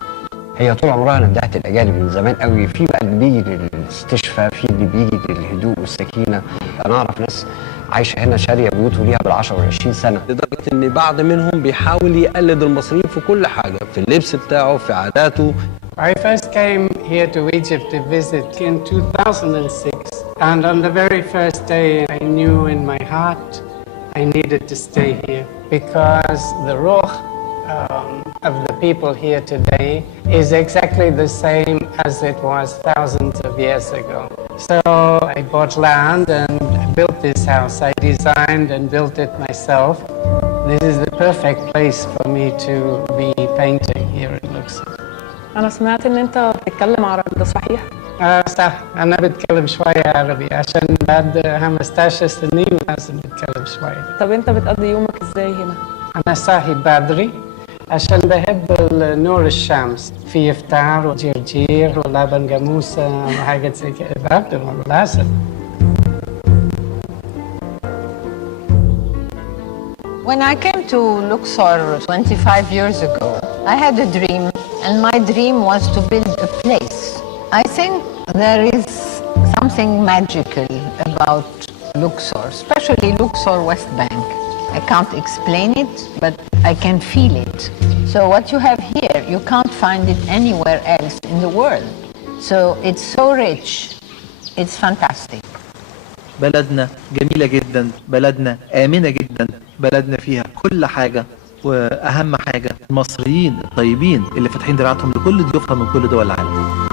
هي طول عمرها نبدأت الاجانب من زمان قوي، في بقى اللي بيجي للاستشفاء، في اللي بيجي للهدوء والسكينة. انا اعرف ناس عايشة هنا شارية بيوت وليها بال10 و20 سنة، لدرجة ان بعض منهم بيحاول يقلد المصريين في كل حاجة، في اللبس بتاعه، في عاداته. I first came here to Egypt to visit in 2006, and on the very first day I knew in my heart I needed to stay here because the ruh of the people here today is exactly the same as it was thousands of years ago. So I bought land and built this house. I designed and built it myself. This is the perfect place for me to be painting here in Luxor. أنا سمعت إن أنت بتتكلم عربي، ده صحيح؟ صح، أنا بتكلم شوية عربي عشان بعد 15 سنين لازم بتكلم شوية. طب أنت بتقضي يومك إزاي هنا؟ أنا صاحي بدري عشان بحب نور الشمس، في إفطار وجرجير ولبن جاموسة وحاجات زي كده، بحب لازم. When I came to Luxor 25 years ago, I had a dream, and my dream was to build a place. I think there is something magical about Luxor, especially Luxor West Bank. I can't explain it, but I can feel it. So what you have here, you can't find it anywhere else in the world. So it's so rich, it's fantastic. بلدنا جميلة جدا، بلدنا آمنة جدا، بلدنا فيها كل حاجة، وأهم حاجة المصريين الطيبين اللي فاتحين دراعتهم لكل ضيوفها من كل دول العالم.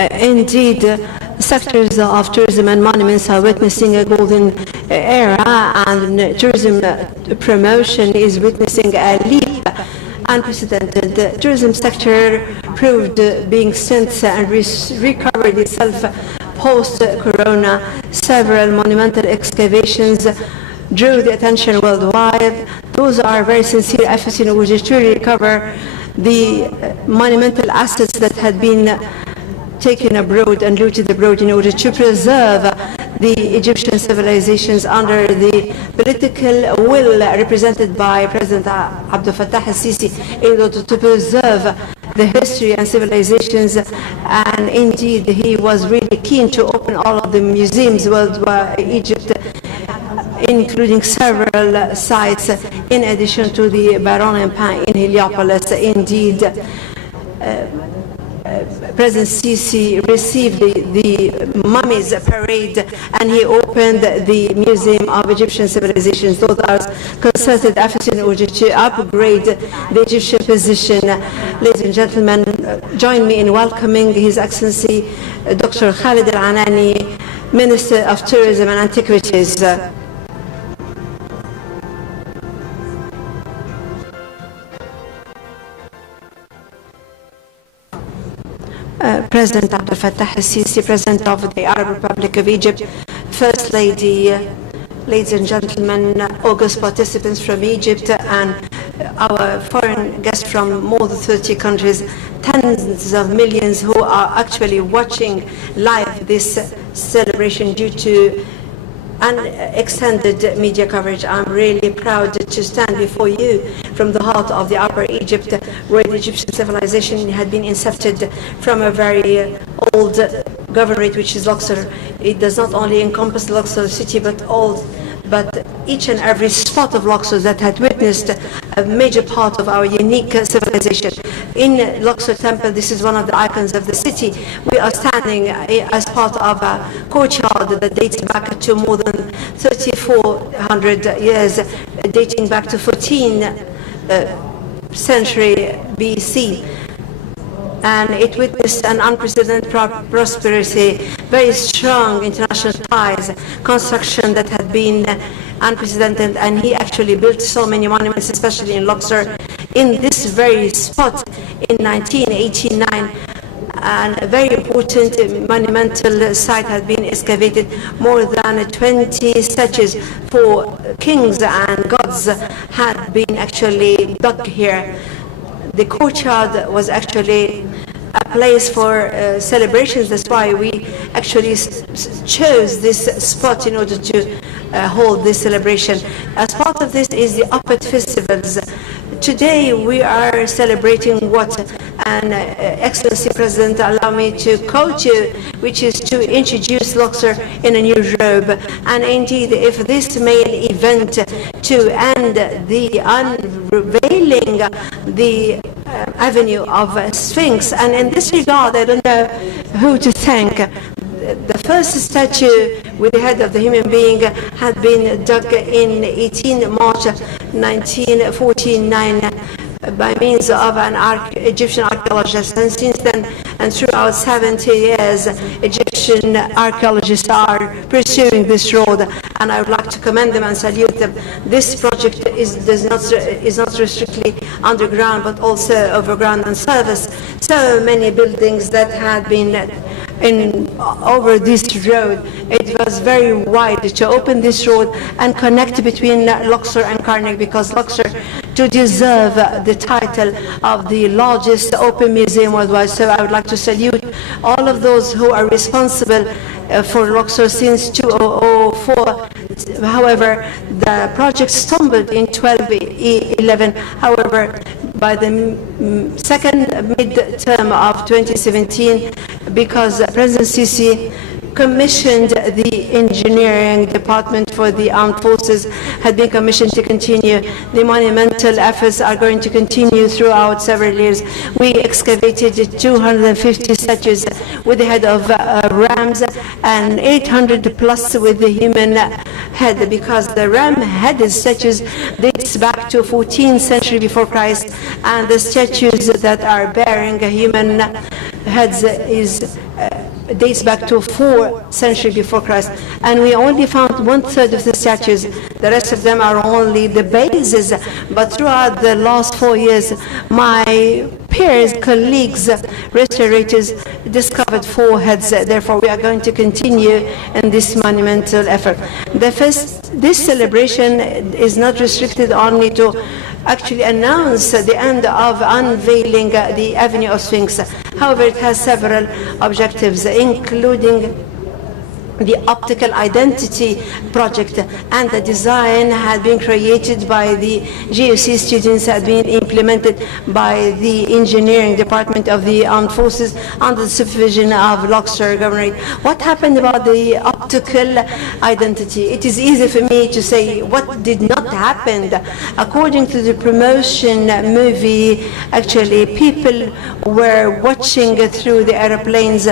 Indeed, sectors of tourism and monuments are witnessing a golden era, and tourism promotion is witnessing a leap, unprecedented. The tourism sector proved being strengthened and recovered itself post-corona. Several monumental excavations drew the attention worldwide. Those are very sincere efforts in order to recover the monumental assets that had been taken abroad and looted abroad in order to preserve the Egyptian civilizations under the political will represented by President Abdel Fattah al-Sisi in order to preserve the history and civilizations. And indeed, he was really keen to open all of the museums worldwide, Egypt, including several sites, in addition to the Baron Empire in Heliopolis. Indeed, President Sisi received the mummies parade, and he opened the Museum of Egyptian Civilizations. Those are concerted efforts in order to upgrade the Egyptian position. Ladies and gentlemen, join me in welcoming His Excellency Dr. Khalid Al-Anani, Minister of Tourism and Antiquities. President Abdel Fattah al-Sisi, President of the Arab Republic of Egypt, First Lady, ladies and gentlemen, august participants from Egypt, and our foreign guests from more than 30 countries, tens of millions who are actually watching live this celebration due to extended media coverage. I'm really proud to stand before you from the heart of the Upper Egypt, where the Egyptian civilization had been incepted from a very old governorate, which is Luxor. It does not only encompass the Luxor city, but each and every spot of Luxor that had witnessed a major part of our unique civilization. In Luxor Temple, this is one of the icons of the city. We are standing as part of a courtyard that dates back to more than 3,400 years, dating back to 14th century BC. And it witnessed an unprecedented prosperity, very strong international ties, construction that had been unprecedented, and he actually built so many monuments, especially in Luxor, in this very spot in 1989. And a very important monumental site had been excavated. More than 20 statues for kings and gods had been actually dug here. The courtyard was actually a place for celebrations. That's why we actually chose this spot in order to hold this celebration. As part of this is the Uppet festivals. Today we are celebrating what an Excellency President allow me to quote you, which is to introduce Luxor in a new robe. And indeed, if this main event to end the unveiling the avenue of Sphinx, and in this regard, I don't know who to thank. The first statue with the head of the human being had been dug in 18 March 1949 by means of an Egyptian archaeologist, and since then and throughout 70 years Egyptian archaeologists are pursuing this road, and I would like to commend them and salute them. This project is not strictly underground but also overground and surface. So many buildings that had been over this road. It was very wide to open this road and connect between Luxor and Karnak, because Luxor to deserve the title of the largest open museum worldwide. So I would like to salute all of those who are responsible for Luxor since 2004. However, the project stumbled in 2011. However, by the second mid-term of 2017, because President Sisi commissioned the engineering department for the armed forces, had been commissioned to continue. The monumental efforts are going to continue throughout several years. We excavated 250 statues with the head of rams and 800 plus with the human head, because the ram headed statues dates back to 14th century before Christ, and the statues that are bearing human heads is dates back to 4th century before Christ, and we only found 1/3 of the statues. The rest of them are only the bases. But throughout the last 4 years, my peers, colleagues, restorators discovered 4 heads. Therefore, we are going to continue in this monumental effort. This celebration is not restricted only to actually announce the end of unveiling the Avenue of Sphinx. However, it has several objectives, including the optical identity project, and the design had been created by the GOC students, had been implemented by the engineering department of the armed forces under the supervision of Luxor governorate. What happened about the optical identity? It is easy for me to say what did not happen. According to the promotion movie, actually people were watching through the airplanes.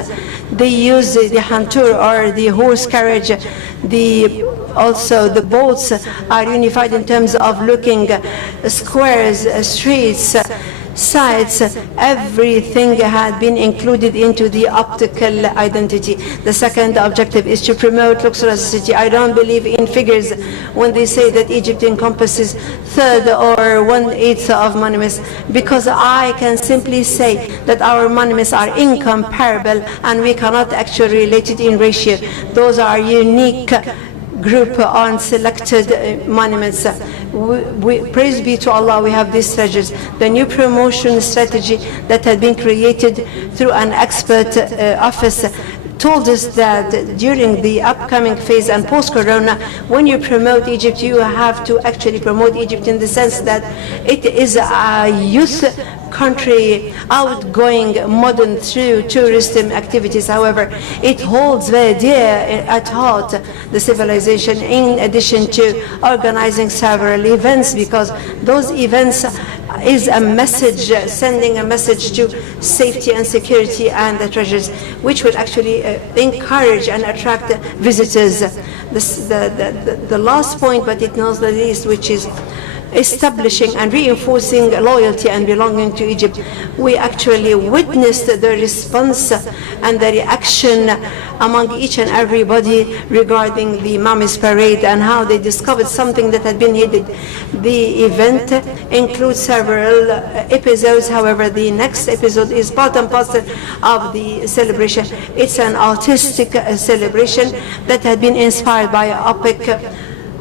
They used the hantur, or the horse carriage. Also the boats are unified in terms of looking squares, streets, sites. Everything had been included into the optical identity. The second objective is to promote Luxor as a city. I don't believe in figures when they say that Egypt encompasses 1/3 or 1/8 of monuments, because I can simply say that our monuments are incomparable and we cannot actually relate it in ratio. Those are unique group on selected monuments. Praise be to Allah, we have these treasures. The new promotion strategy that had been created through an expert office told us that during the upcoming phase and post-corona, when you promote Egypt, you have to actually promote Egypt in the sense that it is a youth country, outgoing, modern through tourism activities. However, it holds very dear at heart the civilization, in addition to organizing several events, because those events is a message, sending a message to safety and security and the treasures, which will actually encourage and attract visitors. The last point, but it not the least, which is establishing and reinforcing loyalty and belonging to Egypt. We actually witnessed the response and the reaction among each and everybody regarding the Mummies Parade and how they discovered something that had been hidden. The event includes several episodes. However, the next episode is part and parcel of the celebration. It's an artistic celebration that had been inspired by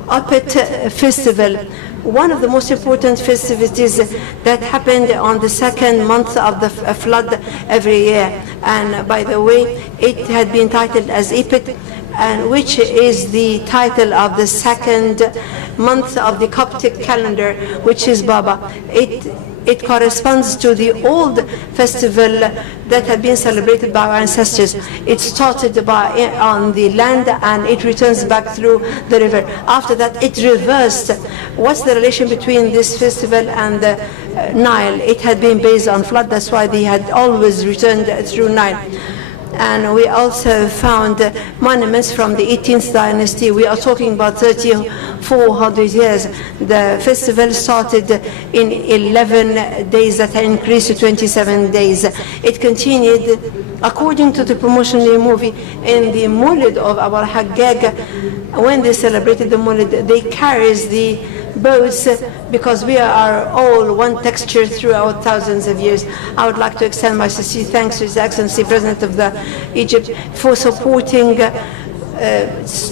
Opet Festival, one of the most important festivities that happened on the second month of the flood every year. And by the way, it had been titled as Ipit, and which is the title of the second month of the Coptic calendar, which is Baba. It corresponds to the old festival that had been celebrated by our ancestors. It started on the land and it returns back through the river. After that, it reversed. What's the relation between this festival and the Nile? It had been based on flood, that's why they had always returned through Nile. And we also found monuments from the 18th dynasty. We are talking about 3,400 years. The festival started in 11 days that had increased to 27 days. It continued according to the promotional movie in the Mulid of Abu al-Haggag. When they celebrated the Mulid, they carried the boats, because we are all one texture throughout thousands of years. I would like to extend my sincere thanks to His Excellency President of Egypt for supporting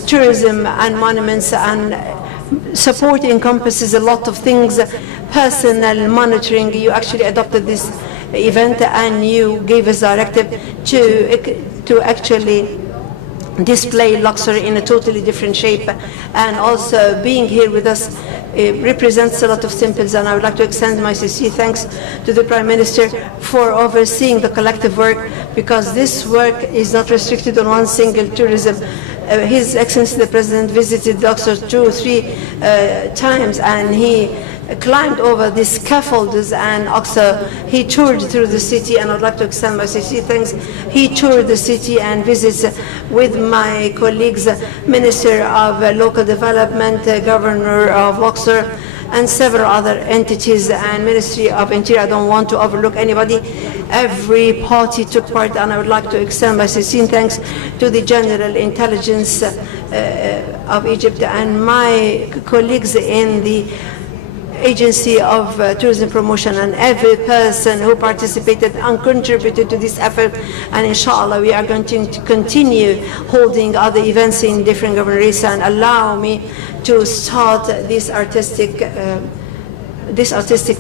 tourism and monuments, and support encompasses a lot of things. Personal monitoring, you actually adopted this event and you gave us directive to actually display Luxor in a totally different shape, and also being here with us represents a lot of symbols. And I would like to extend my sincere thanks to the Prime Minister for overseeing the collective work, because this work is not restricted on one single tourism. His Excellency the President visited Luxor 2 or 3 times, and he climbed over the scaffolds and also he toured through the city, and I'd like to extend my sincere thanks. He toured the city and visits with my colleagues, Minister of Local Development, Governor of Luxor, and several other entities and Ministry of Interior. I don't want to overlook anybody. Every party took part, and I would like to extend my sincere thanks to the General Intelligence of Egypt and my colleagues in the Agency of Tourism Promotion and every person who participated and contributed to this effort. And inshallah, we are going to continue holding other events in different governorates. And allow me to start this artistic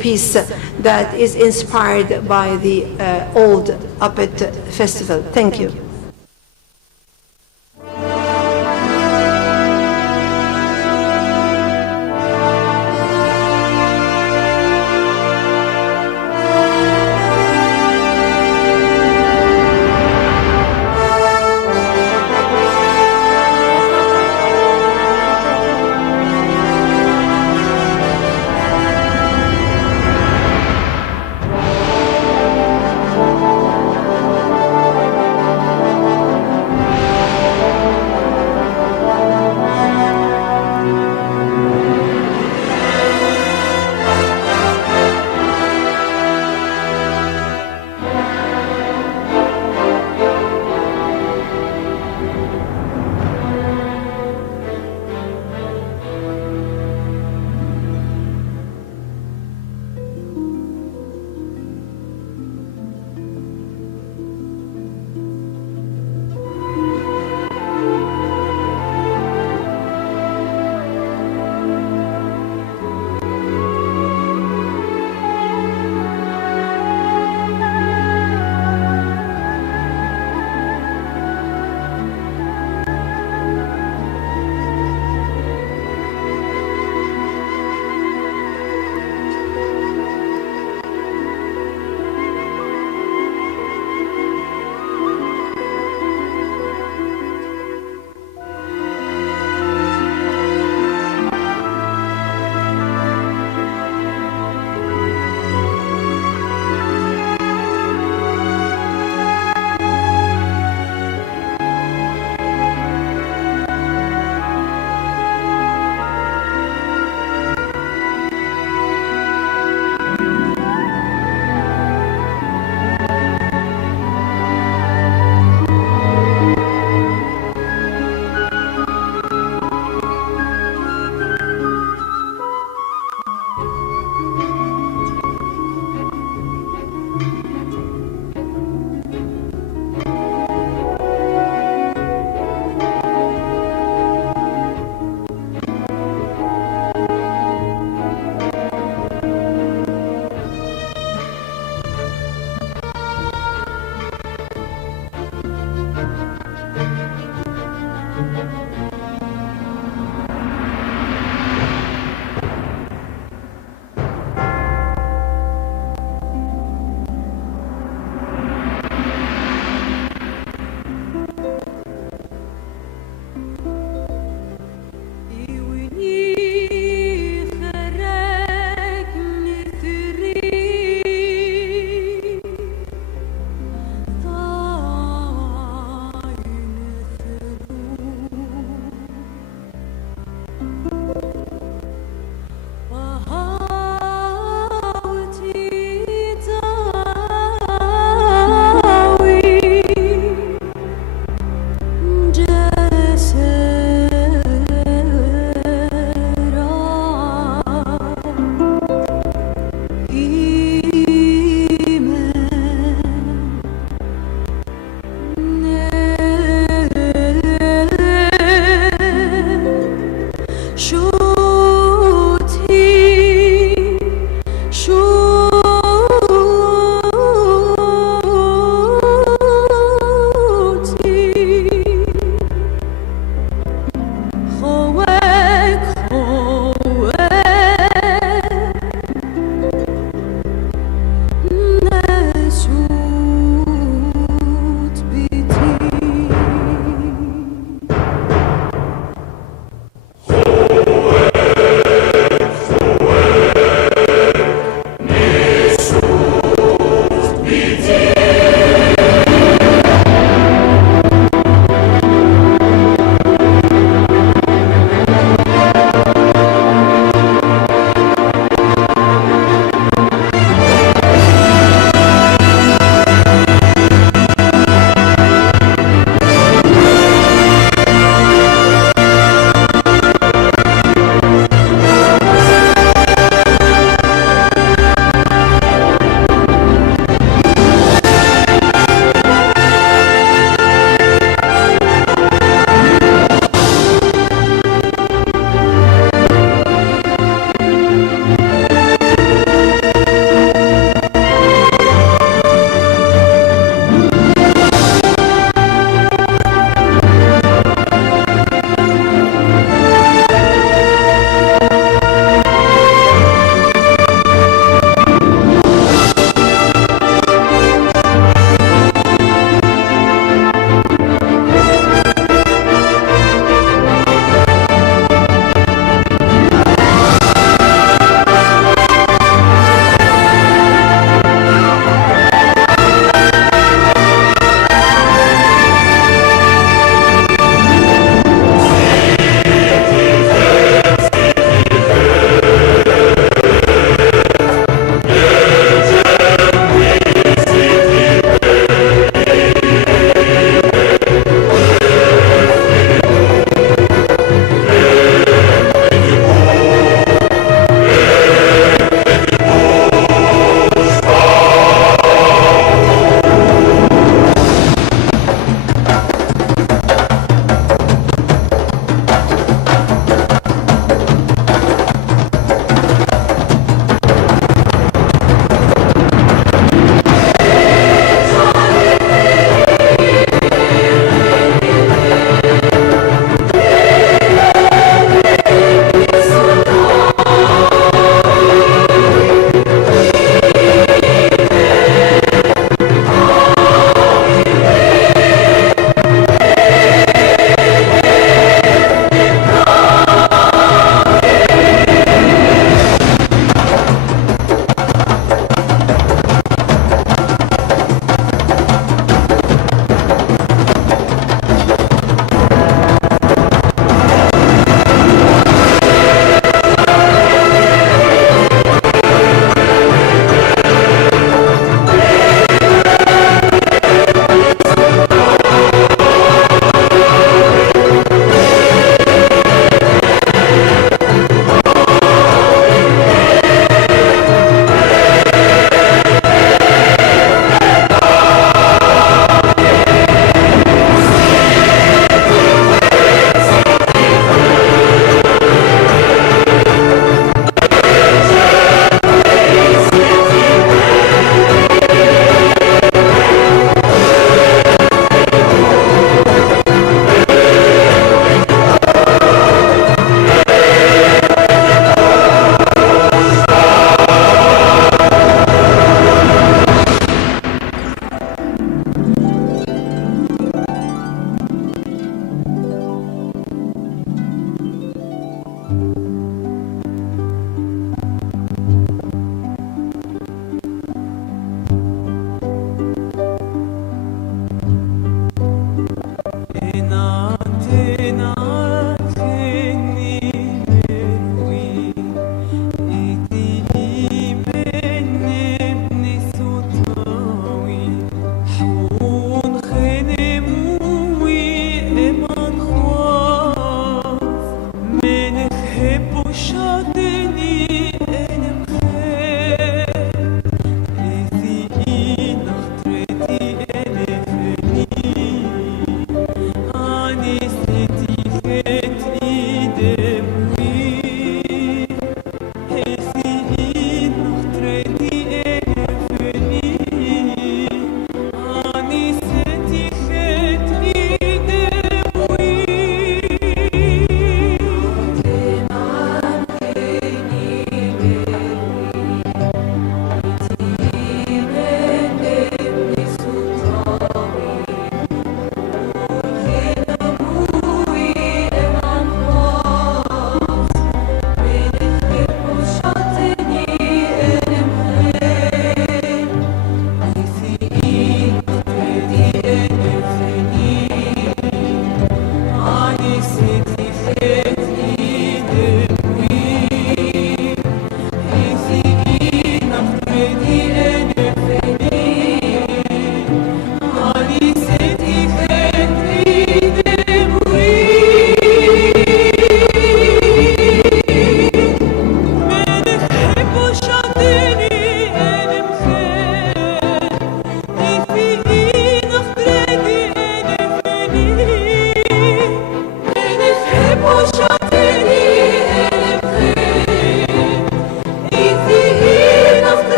piece that is inspired by the old Puppet Festival. Thank you.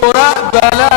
فراق بلا